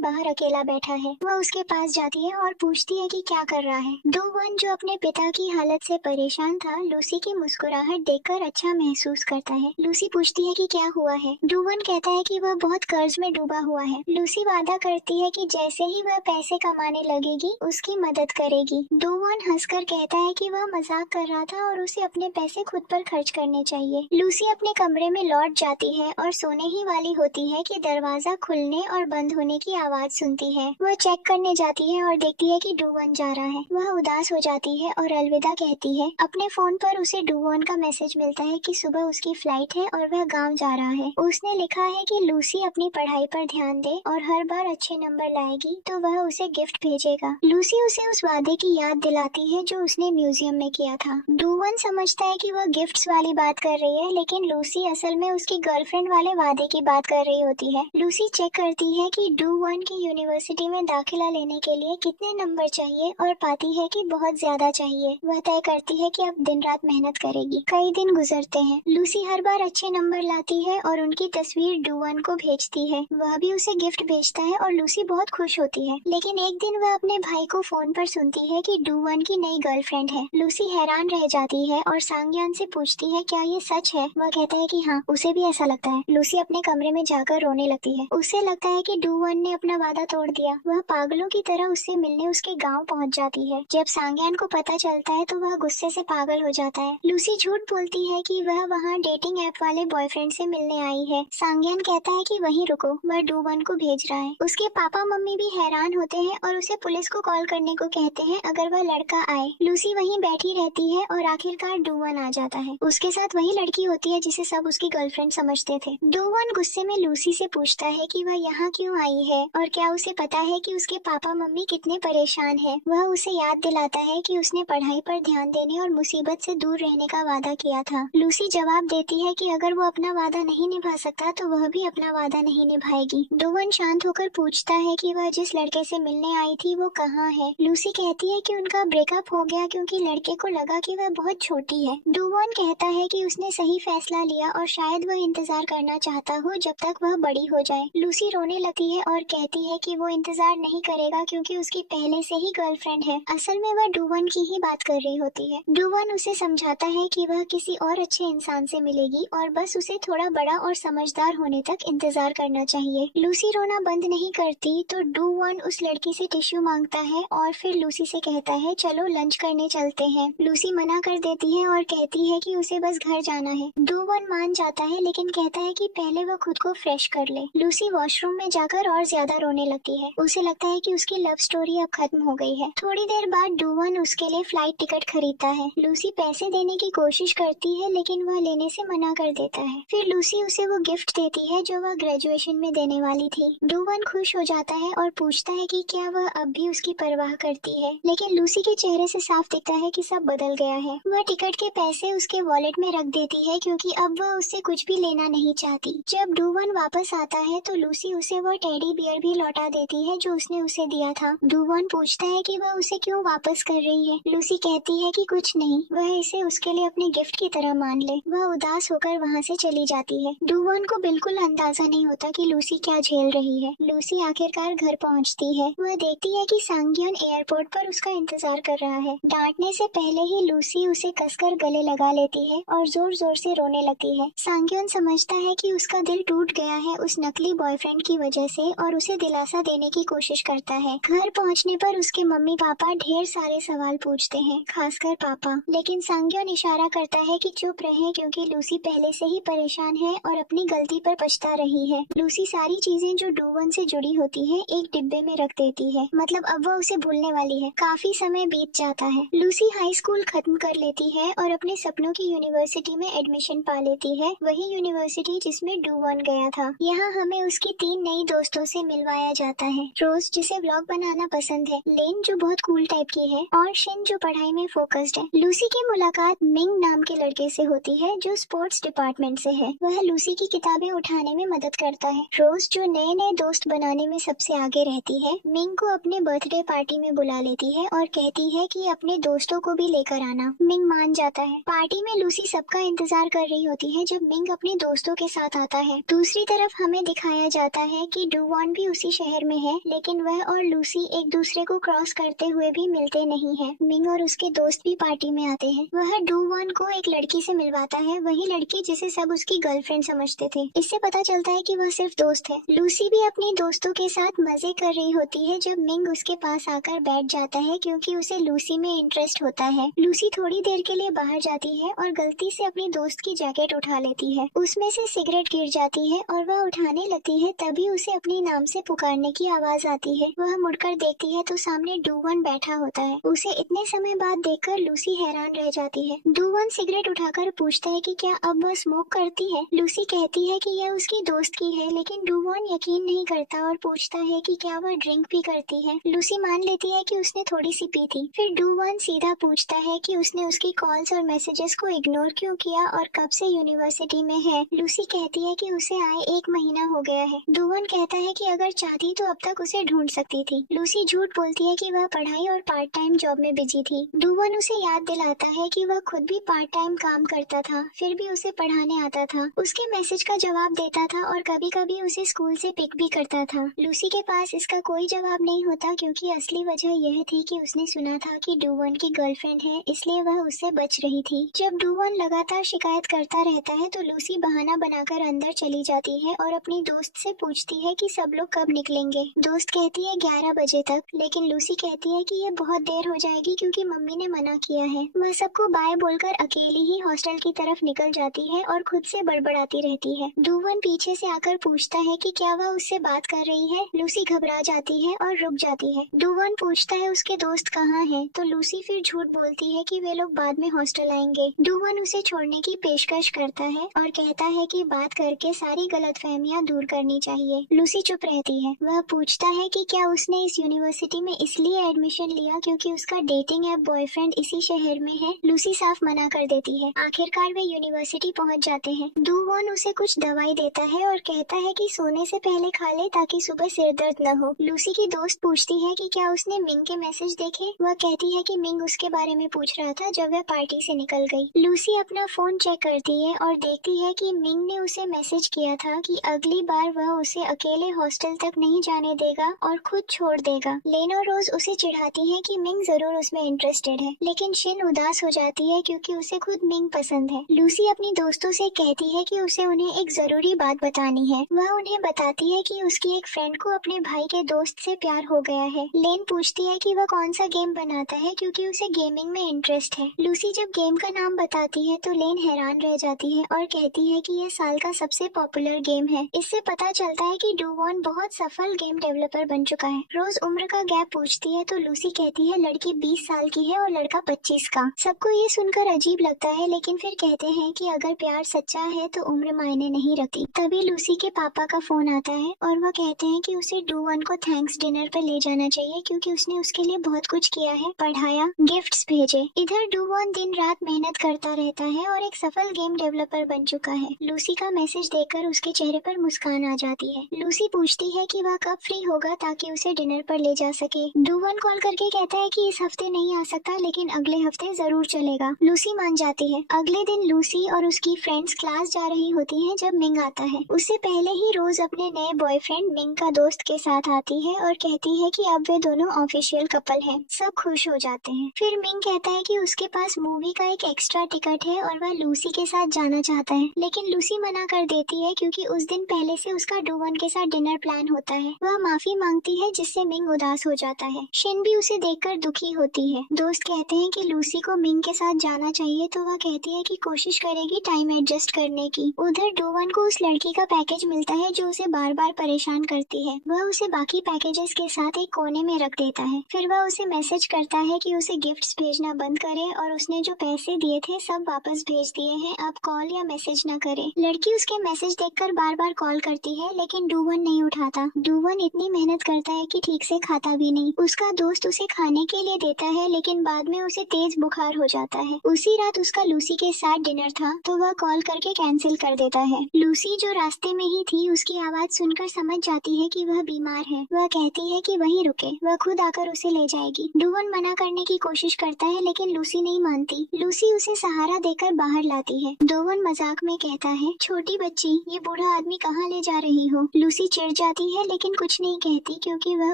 बाहर अकेला बैठा है। वह उसके पास जाती है और पूछती है कि क्या कर रहा है। डूवन जो अपने पिता की हालत से परेशान था, लूसी की मुस्कुराहट देखकर अच्छा महसूस करता है। लूसी पूछती है कि क्या हुआ है। डूवन कहता है कि वह बहुत कर्ज में डूबा हुआ है। लूसी वादा करती है कि जैसे ही वह पैसे कमाने लगेगी उसकी मदद करेगी। डूवन हंसकर कहता है कि वह मजाक कर रहा था और उसे अपने पैसे खुद पर खर्च करने चाहिए। लूसी अपने कमरे में लौट जाती है और सोने ही वाली होती है कि दरवाजा खुलने और बंद होने की आवाज सुनती है। वह चेक करने जाती है और देखती है कि डूवन जा रहा है। वह उदास हो जाती है और अलविदा कहती है। अपने फोन पर उसे डूवन का मैसेज मिलता है कि सुबह उसकी फ्लाइट है और वह गांव जा रहा है। उसने लिखा है कि लूसी अपनी पढ़ाई पर ध्यान दे और हर बार अच्छे नंबर लाएगी तो वह उसे गिफ्ट भेजेगा। लूसी उसे उस वादे की याद दिलाती है जो उसने म्यूजियम में किया था। डूवन समझता है कि वह गिफ्ट्स वाली बात कर रही है, लेकिन लूसी असल में उसकी गर्लफ्रेंड वाले वादे की बात कर रही होती है। लूसी चेक करती है कि डूवन की यूनिवर्सिटी में दाखिला लेने के लिए कितने नंबर चाहिए और पाती है कि बहुत ज्यादा चाहिए। वह तय करती है कि अब दिन रात मेहनत करेगी। कई दिन गुजरते हैं। लूसी हर बार अच्छे नंबर लाती है और उनकी तस्वीर डूवन को भेजती है। वह भी उसे गिफ्ट भेजता है और लूसी बहुत खुश होती है। लेकिन एक दिन वह अपने भाई को फोन पर सुनती है कि डूवन की नई गर्लफ्रेंड है। लूसी हैरान रह जाती है और सांग्यान से पूछती है क्या ये सच है। वह कहता है कि हाँ, उसे भी ऐसा लगता है। लूसी अपने कमरे में जाकर रोने लगती है। उसे लगता है कि डूवन ने अपना वादा तोड़ दिया। वह पागलों की तरह उससे मिलने उसके गांव पहुंच जाती है। जब सांग्यान को पता चलता है तो वह गुस्से से पागल हो जाता है। लूसी झूठ बोलती है कि वह वहाँ डेटिंग ऐप वाले बॉयफ्रेंड से मिलने आई है। सांग्यान कहता है कि वहीं रुको, वह डूवन को भेज रहा है। उसके पापा मम्मी भी हैरान होते हैं और उसे पुलिस को कॉल करने को कहते हैं अगर वह लड़का आए। लूसी वहीं बैठी रहती है और आखिरकार डूवन आ जाता है। उसके साथ वही लड़की होती है जिसे सब उसकी गर्लफ्रेंड समझते थे। डूवन गुस्से में लूसी से पूछता है कि वह यहाँ क्यों आई है और क्या उसे पता है कि उसके पापा मम्मी कितने परेशान है। वह उसे याद दिलाता है कि उसने पढ़ाई पर ध्यान देने और मुसीबत से दूर रहने का वादा किया था। लूसी जवाब देती है कि अगर वो अपना वादा नहीं निभा सकता तो वह भी अपना वादा नहीं निभाएगी। डूवन शांत होकर पूछता है कि वह जिस लड़के से मिलने आई थी वो कहाँ है। लूसी कहती है कि उनका ब्रेकअप हो गया क्योंकि लड़के को लगा कि वह बहुत छोटी है। डूवन कहता है कि उसने सही फैसला लिया और शायद वह इंतजार करना चाहता हो जब तक वह बड़ी हो जाए। लूसी रोने लगती है और कहती है कि वो इंतजार नहीं करेगा क्योंकि उसकी पहले से ही गर्लफ्रेंड है। असल में वह डूवन की ही बात कर रही होती है। डूवन उसे समझाता है कि वह किसी और अच्छे इंसान से मिलेगी और बस उसे थोड़ा बड़ा और समझदार होने तक इंतजार करना चाहिए। लूसी रोना बंद नहीं करती तो डूवन उस लड़की से टिश्यू मांगता है और फिर लूसी से कहता है चलो लंच करने चलते हैं। लूसी मना कर देती है और कहती है कि उसे बस घर जाना है। डूवन मान जाता है लेकिन कहता है कि पहले वह खुद को फ्रेश कर ले। लूसी वॉशरूम में जाकर और ज्यादा रोने लगती है। उसे लगता है कि उसकी लव स्टोरी अब खत्म हो गई है। थोड़ी देर बाद डूवन उसके लिए फ्लाइट टिकट खरीदता है। लूसी पैसे देने की कोशिश करती है लेकिन वह लेने से मना कर देता है। फिर लूसी उसे वो गिफ्ट देती है जो वह ग्रेजुएशन में देने वाली थी। डूवन खुश हो जाता है और पूछता है कि क्या वह अब भी उसकी परवाह करती है, लेकिन लूसी के चेहरे से साफ दिखता है कि सब बदल गया है। वह टिकट के पैसे उसके वॉलेट में रख देती है क्योंकि अब वह उससे कुछ भी लेना नहीं चाहती। जब डूवन वापस आता है तो लूसी उसे वो टेडी बियर भी लौटा देती है जो उसने उसे दिया था। डूवन पूछता है कि वह उसे क्यों वापस कर रही है। लूसी कहती है कि कुछ नहीं, वह इसे उसके लिए अपने गिफ्ट की तरह मान ले। वह उदास होकर वहाँ से चली जाती है। डूवन को बिल्कुल अंदाजा नहीं होता कि लूसी क्या झेल रही है। लूसी आखिरकार घर पहुँचती है। वह देखती है कि सांग्योन एयरपोर्ट पर उसका इंतजार कर रहा है। डांटने से पहले ही लूसी उसे कसकर गले लगा लेती है और जोर जोर से रोने लगती है। सांग्योन समझता है कि उसका दिल टूट गया है उस नकली बॉयफ्रेंड की वजह से और उसे दिलासा देने की कोशिश करता है। घर पहुंचने पर उसके मम्मी पापा ढेर सारे सवाल पूछते हैं, खासकर पापा, लेकिन सांग्योन इशारा करता है कि चुप रहे क्योंकि लूसी पहले से ही परेशान है और अपनी गलती पर पछता रही है। लूसी सारी चीजें जो डूवन से जुड़ी होती है एक डिब्बे में रख देती है, मतलब अब वह उसे भूलने वाली है। काफी समय बीत जाता है। लूसी हाई स्कूल खत्म कर लेती है और अपने सपनों की यूनिवर्सिटी में एडमिशन पा लेती है, वही यूनिवर्सिटी जिसमें डूवन गया था। यहाँ हमें उसकी 3 नई दोस्तों से मिलवाया जाता है। रोज जिसे व्लॉग बनाना पसंद है, लेन जो बहुत कूल टाइप की है और शिन जो पढ़ाई में फोकस्ड है। लूसी की मुलाकात मिंग नाम के लड़के से होती है जो स्पोर्ट्स डिपार्टमेंट से है। वह लूसी की किताबें उठाने में मदद करता है। रोज जो नए नए दोस्त बनाने में सबसे आगे रहती है, मिंग को अपने बर्थडे पार्टी में बुला लेती है और कहती है कि अपने दोस्तों को भी लेकर आना। मिंग मान जाता है। पार्टी में लूसी सबका इंतजार कर रही होती है जब मिंग अपने दोस्तों के साथ आता है। दूसरी तरफ हमें दिखाया जाता है कि डूवॉन भी उसी शहर में है, लेकिन वह और लूसी एक दूसरे को क्रॉस करते हुए भी मिलते नहीं हैं। मिंग और उसके दोस्त भी पार्टी में आते हैं। वह डूवॉन को एक लड़की से मिलवाता है, वही लड़की जिसे सब उसकी गर्लफ्रेंड समझते थे। इससे पता चलता है कि वह सिर्फ दोस्त है। लूसी भी अपने दोस्तों के साथ मजे कर रही होती है जब मिंग उसके पास आकर बैठ जाता है, क्योंकि उसे लूसी में इंटरेस्ट होता है। लूसी थोड़ी देर के लिए बाहर जाती है और गलती से अपनी दोस्त की जैकेट उठा लेती है। उसमें से सिगरेट गिर जाती है और वह उठाने लगती है, तभी उसे अपने नाम से पुकारने की आवाज आती है। वह मुड़कर देखती है तो सामने डूवॉन बैठा होता है। उसे इतने समय बाद देखकर लूसी हैरान रह जाती है। डूवॉन सिगरेट उठाकर पूछता है कि क्या अब वह स्मोक करती है। लूसी कहती है कि यह उसकी दोस्त की है, लेकिन डूवॉन यकीन नहीं करता और पूछता है कि क्या वह ड्रिंक भी करती है। लूसी मान लेती है कि उसने थोड़ी सी पी थी। फिर डूवॉन सीधा पूछता है कि उसने उसकी कॉल्स और मैसेजेस को इग्नोर क्यों किया और कब से यूनिवर्सिटी में है। लूसी कहती है कि उसे आए 1 महीना हो गया है। डूवॉन कहता है कि अगर चाहती तो अब तक उसे ढूंढ सकती थी। लूसी झूठ बोलती है कि वह पढ़ाई और पार्ट टाइम जॉब में बिजी थी। डूवॉन उसे याद दिलाता है कि वह खुद भी पार्ट टाइम काम करता था, फिर भी उसे पढ़ाने आता था, उसके मैसेज का जवाब देता था और कभी कभी उसे स्कूल से पिक भी करता था। लूसी के पास इसका कोई जवाब नहीं होता, क्योंकि असली वजह यह थी कि उसने सुना था कि डूवॉन की गर्लफ्रेंड है, इसलिए वह उससे बच रही थी। जब डूवॉन लगातार शिकायत करता रहता है तो लूसी बहाना बनाकर अंदर चली जाती है और अपनी दोस्त से पूछती है कि सब लोग कब निकलेंगे। दोस्त कहती है 11 बजे तक, लेकिन लूसी कहती है कि यह बहुत देर हो जाएगी क्योंकि मम्मी ने मना किया है। वह सबको बाय बोलकर अकेली ही हॉस्टल की तरफ निकल जाती है और खुद से बड़बड़ाती रहती है। डूवॉन पीछे से आकर पूछता है कि क्या वह उससे बात कर रही है। लूसी घबरा जाती है और रुक जाती है। डूवॉन पूछता है उसके दोस्त कहाँ हैं, तो लूसी फिर झूठ बोलती है कि वे लोग बाद में हॉस्टल आएंगे। डूवॉन उसे छोड़ने की पेशकश करता है और कहता है कि बात करके सारी गलतफहमियां दूर करनी चाहिए। लूसी चुप रहती है। वह पूछता है कि क्या उसने इस यूनिवर्सिटी में इसलिए एडमिशन लिया क्योंकि उसका डेटिंग ऐप बॉयफ्रेंड इसी शहर में है। लूसी साफ मना कर देती है। आखिरकार वे यूनिवर्सिटी पहुंच जाते हैं। डूवॉन उसे कुछ दवाई देता है और कहता है कि सोने से पहले खा ले ताकि सुबह सिर दर्द न हो। लूसी की दोस्त पूछती है कि क्या उसने मिंग के मैसेज देखे। वह कहती है कि मिंग उसके बारे में पूछ रहा था जब वह पार्टी से निकल गई। लूसी अपना फोन चेक करती है और देखती है कि मिंग ने उसे मैसेज किया था कि अगली बार वह उसे अकेले हॉस्टल तक नहीं जाने देगा और खुद छोड़ देगा। लेन और रोज उसे चिढ़ाती है कि मिंग जरूर उसमें इंटरेस्टेड है, लेकिन शिन उदास हो जाती है क्योंकि उसे खुद मिंग पसंद है। लूसी अपनी दोस्तों से कहती है कि उसे उन्हें एक जरूरी बात बतानी है। वह उन्हें बताती है कि उसकी एक फ्रेंड को अपने भाई के दोस्त से प्यार हो गया है। लेन पूछती है कि वह कौन सा गेम बनाता है क्योंकि उसे गेमिंग में इंटरेस्ट है। लूसी जब गेम का नाम बताती है तो लेन हैरान रह जाती है और कहती है कि यह साल का सबसे पॉपुलर गेम है। इससे पता चलता है कि डूवॉन बहुत सफल गेम डेवलपर बन चुका है। रोज उम्र का गैप पूछती है तो लूसी कहती है लड़की 20 साल की है और लड़का 25 का। सबको ये सुनकर अजीब लगता है, लेकिन फिर कहते हैं कि अगर प्यार सच्चा है तो उम्र मायने नहीं रखती। तभी लूसी के पापा का फोन आता है और वह कहते हैं कि उसे डूवॉन को थैंक्स डिनर पर ले जाना चाहिए क्योंकि उसने उसके लिए बहुत कुछ किया है, पढ़ाया, गिफ्ट्स भेजे। इधर डूवॉन दिन रात मेहनत करता रहता है और एक सफल गेम डेवलपर बन चुका है। लूसी का मैसेज देखकर उसके चेहरे पर मुस्कान आ जाती है। लूसी पूछती है कि वह कब फ्री होगा ताकि उसे डिनर पर ले जा सके। डूवॉन कॉल करके कहता है कि इस हफ्ते नहीं आ सकता, लेकिन अगले हफ्ते जरूर चलेगा। लूसी मान जाती है। अगले दिन लूसी और उसकी फ्रेंड्स क्लास जा रही होती हैं जब मिंग आता है। उससे पहले ही रोज अपने नए बॉयफ्रेंड मिंग का दोस्त के साथ आती है और कहती है कि अब वे दोनों ऑफिशियल कपल हैं। सब खुश हो जाते हैं। फिर मिंग कहता है कि उसके पास मूवी का एक एक्स्ट्रा टिकट है और वह लूसी के साथ जाना चाहता है, लेकिन लूसी मना कर देती है क्योंकि उस दिन पहले से उसका डूवॉन के साथ डिनर प्लान होता है। वह माफी मांगती है जिससे मिंग उदास हो जाता है। शिन भी उसे देखकर दुखी होती है। दोस्त कहते हैं कि लूसी को मिंग के साथ जाना चाहिए तो वह कहती है कि कोशिश करेगी टाइम एडजस्ट करने की। उधर डूवॉन को उस लड़की का पैकेज मिलता है जो उसे बार बार परेशान करती है। वह उसे बाकी पैकेजेस के साथ एक कोने में रख देता है। फिर वह उसे मैसेज करता है कि उसे गिफ्ट्स भेजना बंद करे और उसने जो पैसे दिए थे सब वापस भेज दिए हैं, अब कॉल या मैसेज न करे। लड़की उसके मैसेज देखकर बार बार कॉल करती है, लेकिन डूवॉन नहीं उठाता। डूवॉन इतनी मेहनत करता है कि ठीक से खाता भी नहीं। उसका दोस्त उसे खाने के लिए देता है, लेकिन बाद में उसे तेज बुखार हो जाता है। उसी रात उसका लूसी के साथ डिनर था तो वह कॉल करके कैंसिल कर देता है। लूसी जो रास्ते में ही थी उसकी आवाज सुनकर समझ जाती है कि वह बीमार है। वह कहती है कि वहीं रुके, वह खुद आकर उसे ले जाएगी। डूवॉन मना करने की कोशिश करता है, लेकिन लूसी नहीं मानती। लूसी उसे सहारा देकर बाहर लाती है। डूवॉन मजाक में कहता है, छोटी बच्ची, ये बूढ़ा आदमी कहाँ ले जा रही हो? लूसी चिढ़ जाती है लेकिन कुछ नहीं कहती क्योंकि वह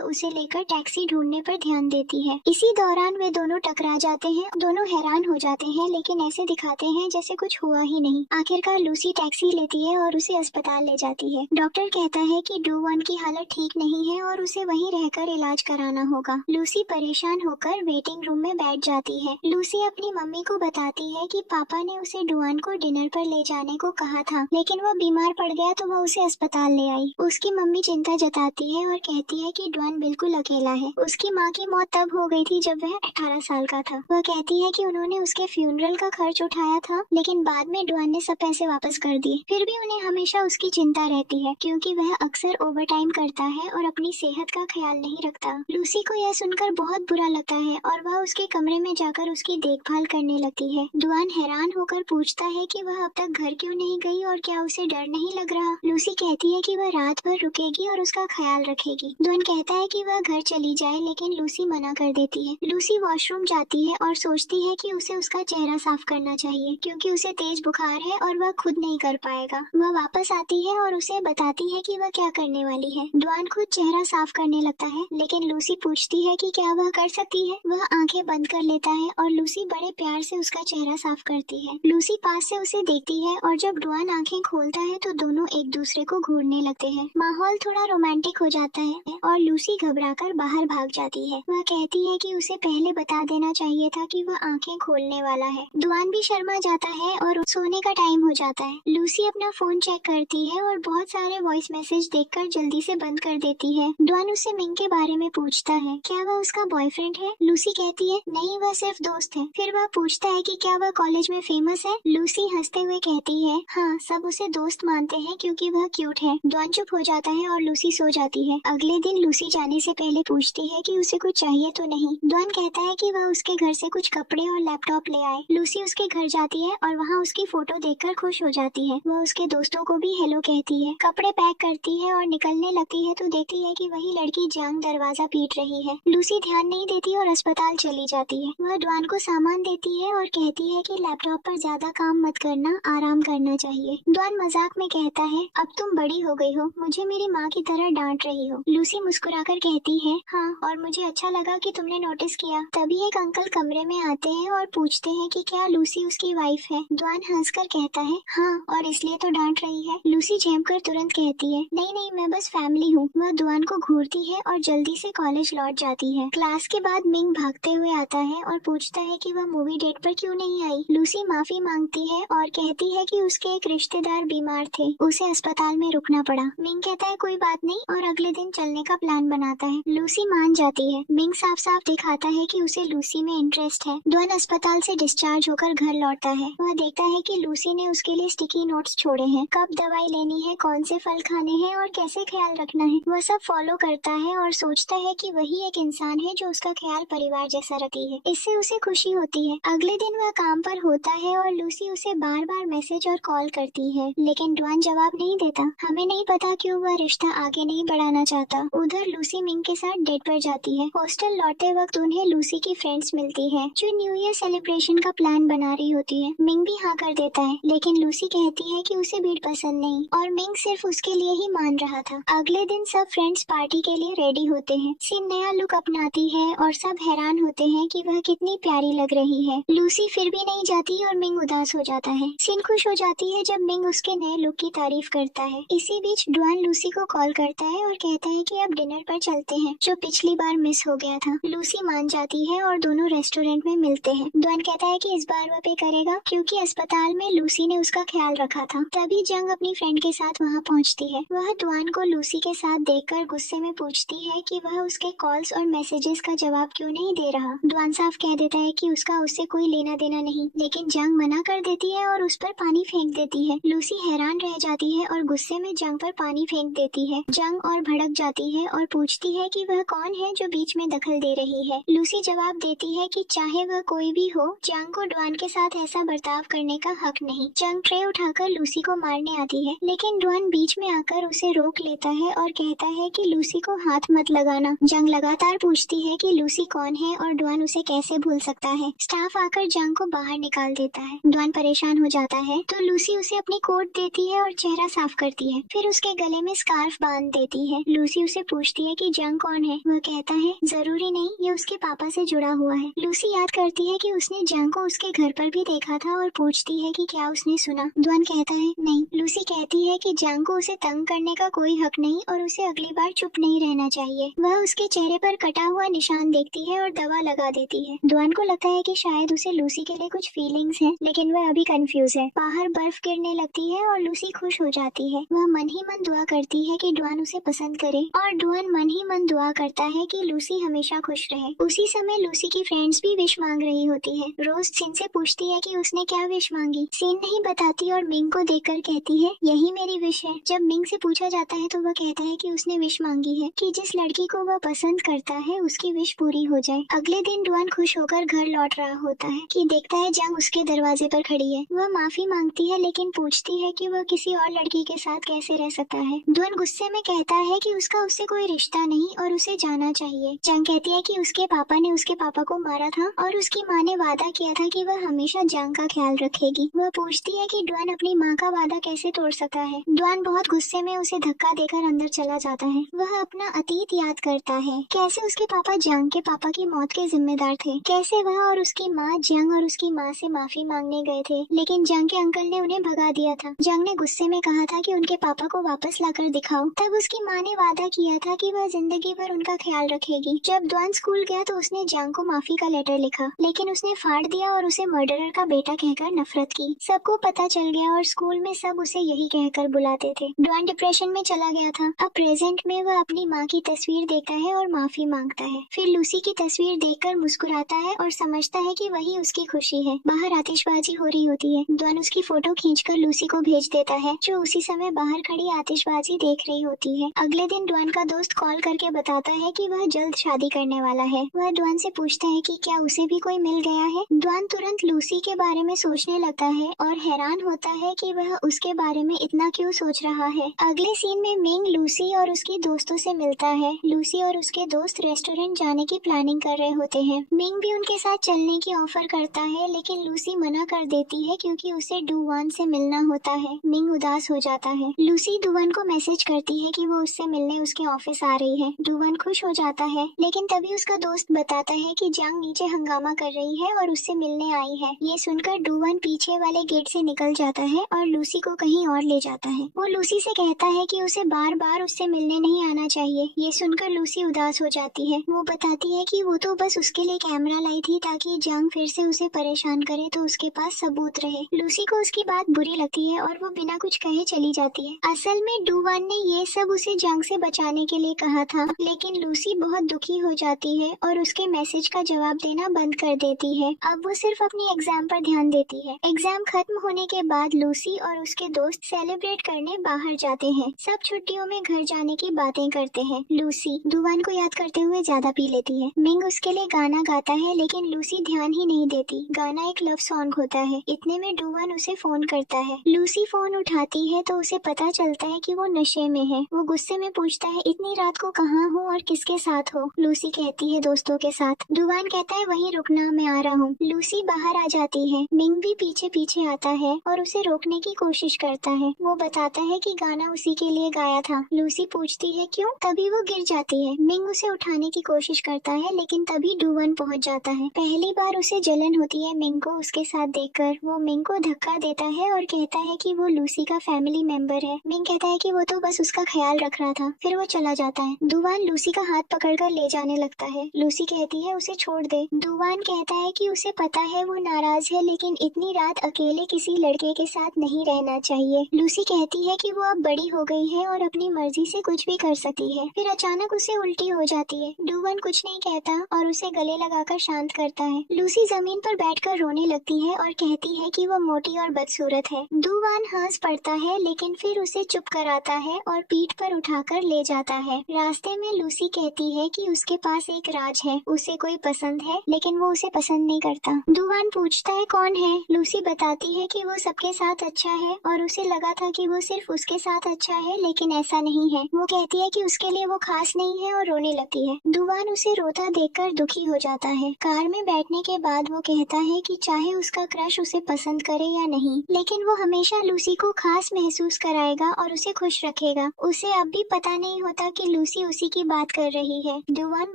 उसे लेकर टैक्सी ढूंढने पर ध्यान देती है। इसी दौरान वे दोनों टकरा जाते हैं। दोनों हैरान हो जाते हैं लेकिन ऐसे दिखाते हैं जैसे कुछ हुआ ही नहीं। आखिरकार लूसी टैक्सी लेती है और उसे अस्पताल ले जाती है। डॉक्टर कहता है कि डू वन की हालत ठीक नहीं है और उसे वहीं रहकर इलाज कराना होगा। लूसी परेशान होकर वेटिंग रूम में बैठ जाती है। लूसी अपनी मम्मी को बताती है कि पापा ने उसे डुआन को डिनर पर ले जाने को कहा था, लेकिन वो बीमार पड़ गया तो वो उसे अस्पताल ले आई। उसकी मम्मी चिंता जताती है और कहती है कि डुआन बिल्कुल अकेला है। उसकी माँ की मौत तब हो गई थी जब वह 18 साल का था। वह कहती है कि उन्होंने उसके फ्यूनरल का खर्च उठाया था, लेकिन बाद में डुआन ने सब पैसे वापस कर दिए। फिर भी उन्हें हमेशा उसकी चिंता रहती है क्योंकि वह अक्सर ओवरटाइम करता है और अपनी सेहत का ख्याल नहीं रखता। लूसी को यह सुनकर बहुत बुरा लगता है और वह उसके कमरे में जाकर उसकी देखभाल करने लगती है। डुआन हैरान होकर पूछता है कि वह अब तक घर क्यों नहीं गई और क्या उसे डर नहीं लग रहा। लूसी कहती है कि वह रात भर रुकेगी और उसका ख्याल रखेगी। डुआन कहता है कि वह घर चली जाए, लेकिन लूसी मना कर देती है। लूसी वॉशरूम जाती है और सोचती है कि उसे उसका चेहरा साफ करना चाहिए क्योंकि उसे तेज बुखार है और वह खुद नहीं कर पाएगा। वह वापस आती है और उसे बताती है कि वह क्या करने वाली है। डुआन खुद चेहरा साफ करने लगता है, लेकिन लूसी पूछती है कि क्या वह कर सकती है। वह आंखें बंद कर लेता है और लूसी बड़े प्यार से उसका चेहरा साफ करती है। लूसी पास से उसे देखती है और जब डुआन आंखें खोलता है तो दोनों एक दूसरे को घूरने लगते हैं। माहौल थोड़ा रोमांटिक हो जाता है और लूसी घबराकर बाहर भाग जाती है। वह कहती है कि उसे पहले बता देना चाहिए था कि वह आंखें खोलने वाला है। डुआन भी शर्मा जाता है और सोने का टाइम हो जाता है। लूसी अपना फोन चेक करती है और बहुत सारे वॉइस मैसेज देखकर जल्दी से बंद कर देती है। डुआन उससे मिंग के बारे में पूछता है, क्या वह उसका बॉयफ्रेंड है? लूसी कहती है, नहीं, वह सिर्फ दोस्त है। फिर वह पूछता है कि क्या वह कॉलेज में फेमस है? लूसी हंसते हुए कहती है, हाँ, सब उसे दोस्त मानते हैं क्योंकि वह क्यूट है। डुआन चुप हो जाता है और लूसी सो जाती है। अगले दिन लूसी जाने से पहले पूछती है कि उसे कुछ चाहिए तो नहीं। डुआन कहता है कि वह उसके घर से कुछ कपड़े और लैपटॉप ले आए। लूसी उसके घर जाती है और वहाँ उसकी फोटो देखकर खुश हो जाती है। वह उसके दोस्तों को भी हेलो कहती है, कपड़े पैक करती है और निकलने लगती है तो देखती है कि वही लड़की जंग दरवाजा पीट रही है। लूसी ध्यान नहीं देती और अस्पताल चली जाती है। वह डुआन को सामान देती है और कहती है कि लैपटॉप पर ज्यादा काम मत करना, आराम करना चाहिए। डुआन मजाक में कहता है, अब तुम बड़ी हो गई हो, मुझे मेरी माँ की तरह डांट रही हो। लूसी मुस्कुराकर कहती है, हाँ, और मुझे अच्छा लगा कि तुमने नोटिस किया। तभी एक अंकल कमरे में आते हैं और पूछते हैं कि क्या लूसी उसकी वाइफ है। डुआन हंसकर कहता है, हाँ, और इसलिए तो डांट रही है। लूसी झेमकर तुरंत कहती है, नहीं नहीं, मैं बस फैमिली हूँ। वह डुआन को घूरती है और जल्दी से कॉलेज लौट जाती है। क्लास के बाद मिंग भागते हुए आता है और पूछता है कि वह मूवी डेट पर क्यों नहीं आई। लूसी माफी मांगती है और कहती है कि उसके एक रिश्तेदार बीमार थे, उसे अस्पताल में रुकना पड़ा। मिंग कहता है कोई बात नहीं और अगले दिन चलने का प्लान बनाता है। लूसी मान जाती है। मिंग साफ साफ दिखाता है कि उसे लूसी में इंटरेस्ट है। डुआन अस्पताल से डिस्चार्ज होकर घर लौटता है। वह देखता है कि लूसी ने उसके लिए स्टिकी नोट्स छोड़े हैं, कब दवाई लेनी है, कौन से फल खाने हैं और कैसे ख्याल रखना है। वह सब फॉलो करता है और सोचता है कि वही एक इंसान है जो उसका ख्याल परिवार जैसा रखती है। इससे उसे खुशी होती है। अगले दिन वह काम पर होता है और लूसी उसे बार बार मैसेज और कॉल करती है, लेकिन डुआन जवाब नहीं देता। हमें नहीं पता क्यों वह रिश्ता आगे नहीं बढ़ाना चाहता। उधर लूसी मिंग के साथ डेट पर जाती है। हॉस्टल लौटते वक्त उन्हें लूसी की फ्रेंड्स मिलती है जो न्यू ईयर सेलिब्रेशन का प्लान बना रही होती है। मिंग भी हाँ कर देता है, लेकिन लूसी कहती है कि उसे भीड़ पसंद नहीं और मिंग सिर्फ उसके लिए ही मान रहा था। अगले दिन सब फ्रेंड्स पार्टी के लिए रेडी होते हैं। सिन नया लुक अपनाती है और सब हैरान होते हैं कि वह कितनी प्यारी लग रही है। लूसी फिर भी नहीं जाती और मिंग उदास हो जाता है। सिन खुश हो जाती है जब मिंग उसके नए लुक की तारीफ करता है। इसी बीच डुआन लूसी को कॉल करता है और कहता है कि अब डिनर पर चलते हैं, जो पिछली बार मिस हो गया था। लूसी मान जाती है और दोनों रेस्टोरेंट में मिलते हैं। डुआन कहता है कि इस बार वह पे करेगा क्योंकि अस्पताल में लूसी ने उसका ख्याल रखा था। तभी जंग अपनी फ्रेंड के साथ वहाँ पहुँचती है। वह डुआन को लूसी के साथ देखकर गुस्से में पूछती है कि वह उसके कॉल्स और मैसेजेस का जवाब क्यों नहीं दे रहा। डुआन साफ कह देता है कि उसका उससे कोई लेना देना नहीं, लेकिन जंग मना कर देती है और उस पर पानी फेंक देती है। लूसी हैरान रह जाती है और गुस्से में जंग पर पानी फेंक देती है। जंग और भड़क जाती है और पूछती है कि वह कौन है जो बीच में दखल दे रही है। लूसी जवाब देती है कि चाहे वह कोई भी हो, जंग को डुआन के साथ ऐसा बर्ताव करने का हक नहीं। जंग ट्रे उठाकर लूसी को मारने आती है, लेकिन डुआन बीच में आकर उसे रोक लेता है और कहता है कि लूसी को हाथ मत लगाना। जंग लगातार पूछती है कि लूसी कौन है और डुआन उसे कैसे भूल सकता है। स्टाफ आकर जंग को बाहर निकाल देता है। डुआन परेशान हो जाता है तो लूसी उसे अपनी कोट देती है और चेहरा साफ करती है। फिर उसके गले में स्कार्फ बांध देती है। लूसी उसे पूछती है कि जंग कौन है। वह कहता है जरूरी नहीं, ये उसके पापा से जुड़ा हुआ है। लूसी याद करती है कि उसने जंग को उसके घर पर भी देखा था और पूछती है कि क्या उसने सुना। ड्वान कहता है नहीं। लूसी कहती है कि जंग को उसे तंग करने का कोई हक नहीं और उसे अगली बार चुप नहीं रहना चाहिए। वह उसके चेहरे पर कटा हुआ निशान देखती है और दवा लगा देती है। ड्वान को लगता है कि शायद उसे लूसी के लिए कुछ फीलिंग्स हैं, लेकिन वह अभी कंफ्यूज है। बाहर बर्फ गिरने लगती है और लूसी खुश हो जाती है। वह मन ही मन दुआ करती है कि ड्वान उसे पसंद करे और ड्वान मन ही मन दुआ करता है कि लूसी हमेशा खुश रहे। उसी समय लूसी की फ्रेंड्स भी विश मांग रही होती है। रोज सिन से पूछती है कि उसने क्या विश मांगी। सिन नहीं बताती और मिंग को देखकर कहती है यही मेरी विश है। जब मिंग से पूछा जाता है तो वह कहता है कि उसने विश मांगी है कि जिस लड़की को वह पसंद करता है उसकी विश पूरी हो जाए। अगले दिन ड्वान खुश होकर घर लौट रहा होता है कि देखता है जंग उसके दरवाजे पर खड़ी है। वह माफी मांगती है लेकिन पूछती है कि वह किसी और लड़की के साथ कैसे रह सकता है। ड्वान गुस्से में कहता है कि उसका उससे कोई रिश्ता नहीं और उसे जाना चाहिए। जंग कहती है कि उसके पापा ने उसके पापा को मारा था और उसकी माँ ने वादा किया था कि वह हमेशा जंग का ख्याल रखेगी। वह पूछती है कि ड्वान अपनी माँ का वादा कैसे तोड़ सकता है। ड्वान बहुत गुस्से में उसे धक्का देकर अंदर चला जाता है। वह अपना अतीत याद करता है, कैसे उसके पापा जंग के पापा की मौत के जिम्मेदार थे, कैसे वह और उसकी माँ जंग और उसकी माँ से माफी मांगने गए थे लेकिन जंग के अंकल ने उन्हें भगा दिया था। जंग ने गुस्से में कहा था कि उनके पापा को वापस लाकर दिखाओ। तब उसकी माँ ने वादा किया था कि वह जिंदगी भर उनका ख्याल रखेगी। जब ड्वान स्कूल गया तो उसने जंग को माफी का लेटर लिखा लेकिन उसने फाड़ दिया और उसे मर्डरर का बेटा कहकर नफरत की। सबको पता चल गया और स्कूल में सब उसे यही कहकर बुलाते थे। ड्वान डिप्रेशन में चला गया था। अब प्रेजेंट में वह अपनी माँ की तस्वीर देखता है और माफी मांगता है। फिर लूसी की तस्वीर देखकर मुस्कुराता है और समझता है कि वही उसकी खुशी है। बाहर आतिशबाजी हो रही होती है। ड्वान उसकी फोटो खींचकर लूसी को भेज देता है जो उसी समय बाहर खड़ी आतिशबाजी देख रही होती है। अगले दिन ड्वान का दोस्त कॉल करके बताता है कि वह जल्द शादी करने वाला है। वह ड्वान से पूछता है कि क्या उसे भी कोई मिल गया है। ड्वान तुरंत लूसी के बारे में सोचने लगता है और हैरान होता है कि वह उसके बारे में इतना क्यों सोच रहा है। अगले सीन में मिंग लूसी और उसकी दोस्तों से मिलता है। लूसी और उसके दोस्त रेस्टोरेंट जाने की प्लानिंग कर रहे होते हैं। मिंग भी उनके साथ चलने की ऑफर करता है लेकिन लूसी मना कर देती है क्योंकि उसे डुवान से मिलना होता है। मिंग उदास हो जाता है। लूसी डुवान को मैसेज करती है कि वो उससे मिलने उसके ऑफिस आ रही है। डुवान खुश हो जाता है लेकिन तभी उसका दोस्त बताता है कि जंग नीचे हंगामा कर रही है और उससे मिलने आई है। ये सुनकर डुवान पीछे वाले गेट से निकल जाता है और लूसी को कहीं और ले जाता है। वो लूसी से कहता है कि उसे बार बार उससे मिलने नहीं आना चाहिए। ये सुनकर लूसी उदास हो जाती है। वो बताती है कि वो तो बस उसके लिए कैमरा लाई थी ताकि जंग फिर से उसे परेशान करे तो उसके पास सबूत रहे। लूसी को उसकी बात बुरी लगती है और वो बिना कुछ कहे चली जाती है। असल में डुवान ने ये सब उसे जंग से बचाने के लिए कहा था लेकिन लूसी बहुत दुखी हो जाती है और उसके मैसेज का जवाब देना बंद कर देती है। अब वो सिर्फ अपनी एग्जाम पर ध्यान देती है। एग्जाम खत्म होने के बाद लूसी और उसके दोस्त सेलिब्रेट करने बाहर जाते हैं। सब छुट्टियों में घर जाने की बातें करते हैं। लूसी डुवान को याद करते हुए ज्यादा पी लेती है। मिंग उसके लिए गाना गाता है लेकिन लूसी ध्यान ही नहीं देती। गाना एक लव सॉन्ग होता है। इतने में डुवान उसे फोन करता है। लूसी फोन उठाती है तो उसे पता चलता है कि वो नशे में है। वो गुस्से में पूछता है इतनी रात को कहाँ हो और किसके साथ हो। लूसी कहती है दोस्तों के साथ। डुवान कहता है वहीं रुकना, मैं आ रहा हूँ। लूसी बाहर आ जाती है। मिंग भी पीछे पीछे आता है और उसे रोकने की कोशिश करता है। वो बताता है कि गाना उसी के लिए गाया था। लूसी पूछती है क्यों, तभी वो गिर जाती है। मिंग उसे उठाने की कोशिश करता है लेकिन तभी डुवान पहुँच जाता है। पहली बार उसे जलन होती है मिंग को उसके साथ देखकर। वो मिंग को धक्का देता है और कहता है कि वो लूसी का फैमिली मेंबर है। मिंग कहता है कि वो तो बस उसका ख्याल रख रहा था। फिर वो चला जाता है। डुवान लूसी का हाथ पकड़कर ले जाने लगता है। लूसी कहती है उसे छोड़ दे। डुवान कहता है कि उसे पता है वो नाराज है लेकिन इतनी रात अकेले किसी लड़के के साथ नहीं रहना चाहिए। लूसी कहती है कि वो अब बड़ी हो गई है और अपनी मर्जी से कुछ भी कर सकती है। फिर अचानक उसे उल्टी हो जाती है। डुवान कुछ नहीं कहता और उसे गले लगाकर शांत करता है। लूसी जमीन पर बैठकर रोने लगती है और कहती है कि वो मोटी और बदसूरत है। डुवान हंस पड़ता है लेकिन फिर उसे चुप कराता है और पीठ पर उठाकर ले जाता है। रास्ते में लूसी कहती है कि उसके पास एक राज है, उसे कोई पसंद है लेकिन वो उसे पसंद नहीं करता। डुवान पूछता है कौन है। लूसी बताती है कि वो सबके साथ अच्छा है और उसे लगा था कि वो सिर्फ उसके साथ अच्छा है लेकिन ऐसा नहीं है। वो कहती है कि उसके लिए वो खास नहीं है और रोने लगती है। डुवान उसे रोता देखकर दुखी हो जाता है। कार में बैठने के बाद वो कहता है कि चाहे उसका क्रश उसे पसंद करे या या नहीं, लेकिन वो हमेशा लूसी को खास महसूस कराएगा और उसे खुश रखेगा। उसे अब भी पता नहीं होता कि लूसी उसी की बात कर रही है। डुवान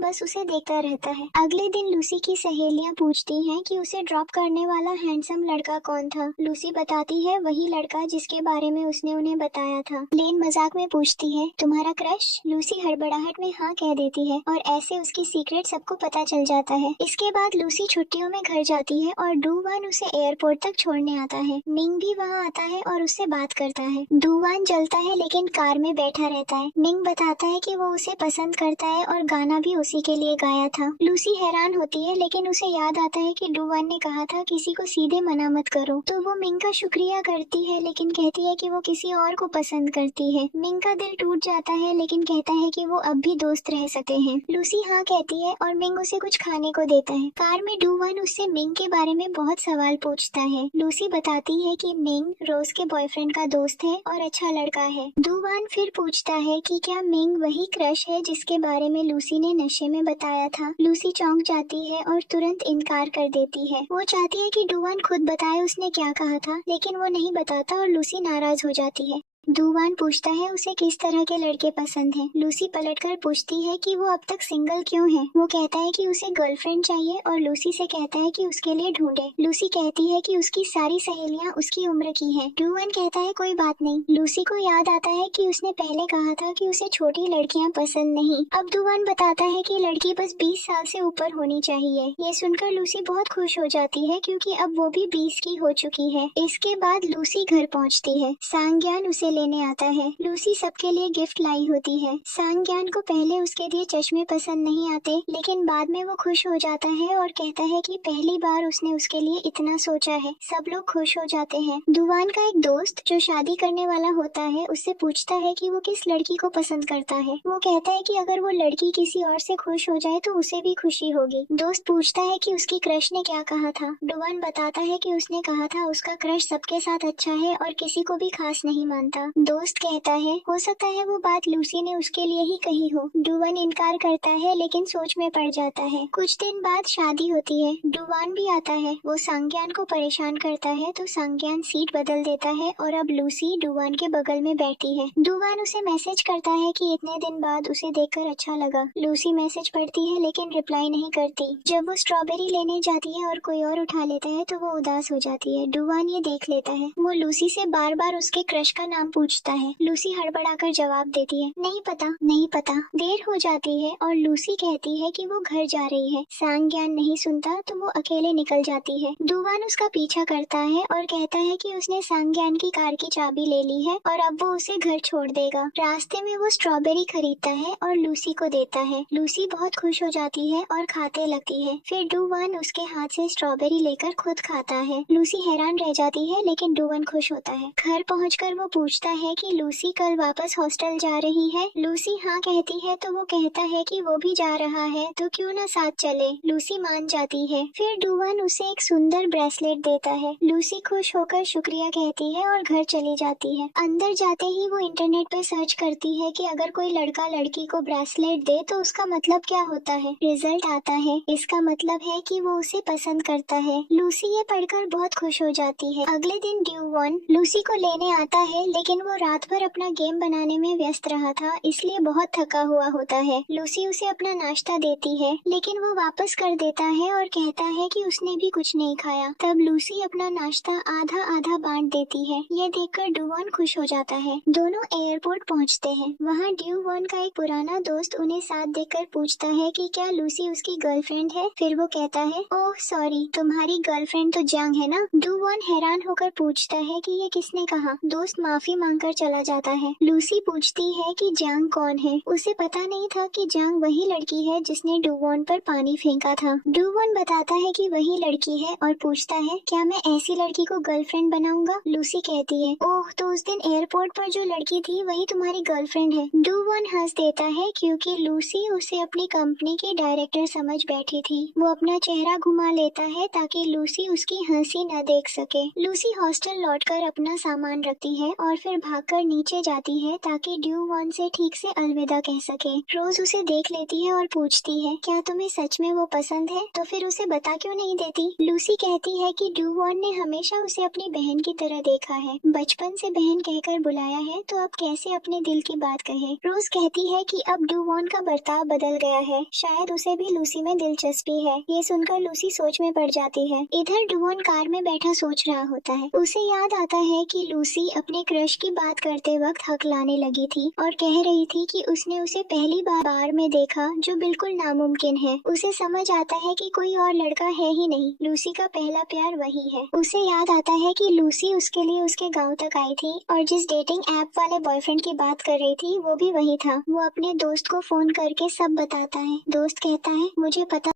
बस उसे देखता रहता है। अगले दिन लूसी की सहेलियां पूछती हैं कि उसे ड्रॉप करने वाला हैंडसम लड़का कौन था। लूसी बताती है वही लड़का जिसके बारे में उसने उन्हें बताया था। लेन मजाक में पूछती है, तुम्हारा क्रश? लूसी हड़बड़ाहट में हाँ कह देती है और ऐसे उसकी सीक्रेट सबको पता चल जाता है। इसके बाद लूसी छुट्टियों में घर जाती है और डुवान उसे एयरपोर्ट तक छोड़ने आता है। मिंग भी वहाँ आता है और उससे बात करता है। डुवान जलता है लेकिन कार में बैठा रहता है। मिंग बताता है कि वो उसे पसंद करता है और गाना भी उसी के लिए गाया था। लूसी हैरान होती है लेकिन उसे याद आता है कि डुवान ने कहा था किसी को सीधे मना मत करो, तो वो मिंग का शुक्रिया करती है लेकिन कहती है कि वो किसी और को पसंद करती है। मिंग का दिल टूट जाता है लेकिन कहता है कि वो अब भी दोस्त रह सकते हैं। लूसी हाँ कहती है और मिंग उसे कुछ खाने को देता है। कार में डुवान उससे मिंग के बारे में बहुत सवाल पूछता है। लूसी बताती है कि मिंग रोज के बॉयफ्रेंड का दोस्त है और अच्छा लड़का है। डुवान फिर पूछता है कि क्या मिंग वही क्रश है जिसके बारे में लूसी ने नशे में बताया था। लूसी चौंक जाती है और तुरंत इनकार कर देती है। वो चाहती है कि डुवान खुद बताए उसने क्या कहा था, लेकिन वो नहीं बताता और लूसी नाराज हो जाती है। डुवान पूछता है उसे किस तरह के लड़के पसंद हैं। लूसी पलटकर पूछती है कि वो अब तक सिंगल क्यों है। वो कहता है कि उसे गर्लफ्रेंड चाहिए और लूसी से कहता है कि उसके लिए ढूंढे। लूसी कहती है कि उसकी सारी सहेलियां उसकी उम्र की हैं। डुवान कहता है कोई बात नहीं। लूसी को याद आता है कि उसने पहले कहा था कि उसे छोटी लड़कियां पसंद नहीं। अब डुवान बताता है कि लड़की बस 20 साल से ऊपर होनी चाहिए। ये सुनकर लूसी बहुत खुश हो जाती है क्योंकि अब वो भी 20 की हो चुकी है। इसके बाद लूसी घर पहुँचती है। सांग्यान उसे लेने आता है। लूसी सबके लिए गिफ्ट लाई होती है। सांग्यान को पहले उसके दिए चश्मे पसंद नहीं आते, लेकिन बाद में वो खुश हो जाता है और कहता है कि पहली बार उसने उसके लिए इतना सोचा है। सब लोग खुश हो जाते हैं। डुवान का एक दोस्त जो शादी करने वाला होता है उससे पूछता है कि वो किस लड़की को पसंद करता है। वो कहता है कि अगर वो लड़की किसी और से खुश हो जाए तो उसे भी खुशी होगी। दोस्त पूछता है कि उसकी क्रश ने क्या कहा था। डुवान बताता है कि उसने कहा था उसका क्रश सबके साथ अच्छा है और किसी को भी खास नहीं मानता। दोस्त कहता है हो सकता है वो बात लूसी ने उसके लिए ही कही हो। डुवान इनकार करता है लेकिन सोच में पड़ जाता है। कुछ दिन बाद शादी होती है। डुवान भी आता है। वो सांग्यान को परेशान करता है तो सांग्यान सीट बदल देता है और अब लूसी डुवान के बगल में बैठी है। डुवान उसे मैसेज करता है कि इतने दिन बाद उसे देखकर अच्छा लगा। लूसी मैसेज पढ़ती है लेकिन रिप्लाई नहीं करती। जब वो स्ट्रॉबेरी लेने जाती है और कोई और उठा लेता है तो वो उदास हो जाती है। डुवान ये देख लेता है। वो लूसी से बार बार उसके क्रश का नाम पूछता है। लूसी हड़बड़ाकर जवाब देती है नहीं पता नहीं पता। देर हो जाती है और लूसी कहती है कि वो घर जा रही है। सांग्यान नहीं सुनता तो वो अकेले निकल जाती है। डुवान उसका पीछा करता है और कहता है कि उसने सांग्यान की कार की चाबी ले ली है और अब वो उसे घर छोड़ देगा। रास्ते में वो स्ट्रॉबेरी खरीदता है और लूसी को देता है। लूसी बहुत खुश हो जाती है और खाते लगती है। फिर डुवान उसके हाथ से स्ट्रॉबेरी लेकर खुद खाता है। लूसी हैरान रह जाती है लेकिन डुवान खुश होता है। घर पहुंचकर वो पूछता है कि लूसी कल वापस हॉस्टल जा रही है। लूसी हाँ कहती है तो वो कहता है कि वो भी जा रहा है तो क्यों ना साथ चले। लूसी मान जाती है। फिर डुवान उसे एक सुंदर ब्रेसलेट देता है। लूसी खुश होकर शुक्रिया कहती है और घर चली जाती है। अंदर जाते ही वो इंटरनेट पे सर्च करती है कि अगर कोई लड़का लड़की को ब्रेसलेट दे तो उसका मतलब क्या होता है। रिजल्ट आता है। इसका मतलब है कि वो उसे पसंद करता है। लूसी ये पढ़कर बहुत खुश हो जाती है। अगले दिन डुवान लूसी को लेने आता है लेकिन वो रात भर अपना गेम बनाने में व्यस्त रहा था, इसलिए बहुत थका हुआ होता है। लूसी उसे अपना नाश्ता देती है लेकिन वो वापस कर देता है और कहता है कि उसने भी कुछ नहीं खाया। तब लूसी अपना नाश्ता आधा आधा बांट देती है। ये देखकर डुवान खुश हो जाता है। दोनों एयरपोर्ट पहुंचते हैं। वहाँ डुवान का एक पुराना दोस्त उन्हें साथ देखकर पूछता है कि क्या लूसी उसकी गर्लफ्रेंड है। फिर वो कहता है ओह सॉरी, तुम्हारी गर्लफ्रेंड तो जांग है ना। डुवान हैरान होकर पूछता है कि ये किसने कहा। दोस्त माफी मांगकर चला जाता है। लूसी पूछती है कि जांग कौन है। उसे पता नहीं था कि जांग वही लड़की है जिसने डुवान पर पानी फेंका था। डुवान बताता है कि वही लड़की है और पूछता है क्या मैं ऐसी लड़की को गर्लफ्रेंड बनाऊंगा। लूसी कहती है ओह तो उस दिन एयरपोर्ट पर जो लड़की थी वही तुम्हारी गर्लफ्रेंड है। डुवान हंस देता है क्योंकि लूसी उसे अपनी कंपनी की डायरेक्टर समझ बैठी थी। वो अपना चेहरा घुमा लेता है ताकि लूसी उसकी हंसी न देख सके। लूसी हॉस्टल लौटकर अपना सामान रखती है और फिर भागकर नीचे जाती है ताकि ड्यू वॉन से ठीक से अलविदा कह सके। रोज उसे देख लेती है और पूछती है, क्या तुम्हें सच में वो पसंद है? तो फिर उसे बता क्यों नहीं देती? लूसी कहती है कि ड्यू वॉन ने हमेशा उसे अपनी बहन की तरह देखा है, बचपन से बहन कहकर बुलाया है, तो अब कैसे अपने दिल की बात कहे। रोज कहती है कि अब ड्यू वॉन का बर्ताव बदल गया है, शायद उसे भी लूसी में दिलचस्पी है। ये सुनकर लूसी सोच में पड़ जाती है। इधर ड्यू वॉन कार में बैठा सोच रहा होता है। उसे याद आता है कि लूसी अपने क्रश की बात करते वक्त हकलाने लगी थी और कह रही थी कि उसने उसे पहली बार में देखा, जो बिल्कुल नामुमकिन है। उसे समझ आता है कि कोई और लड़का है ही नहीं, लूसी का पहला प्यार वही है। उसे याद आता है कि लूसी उसके लिए उसके गांव तक आई थी और जिस डेटिंग ऐप वाले बॉयफ्रेंड की बात कर रही थी वो भी वही था। वो अपने दोस्त को फोन करके सब बताता है। दोस्त कहता है, मुझे पता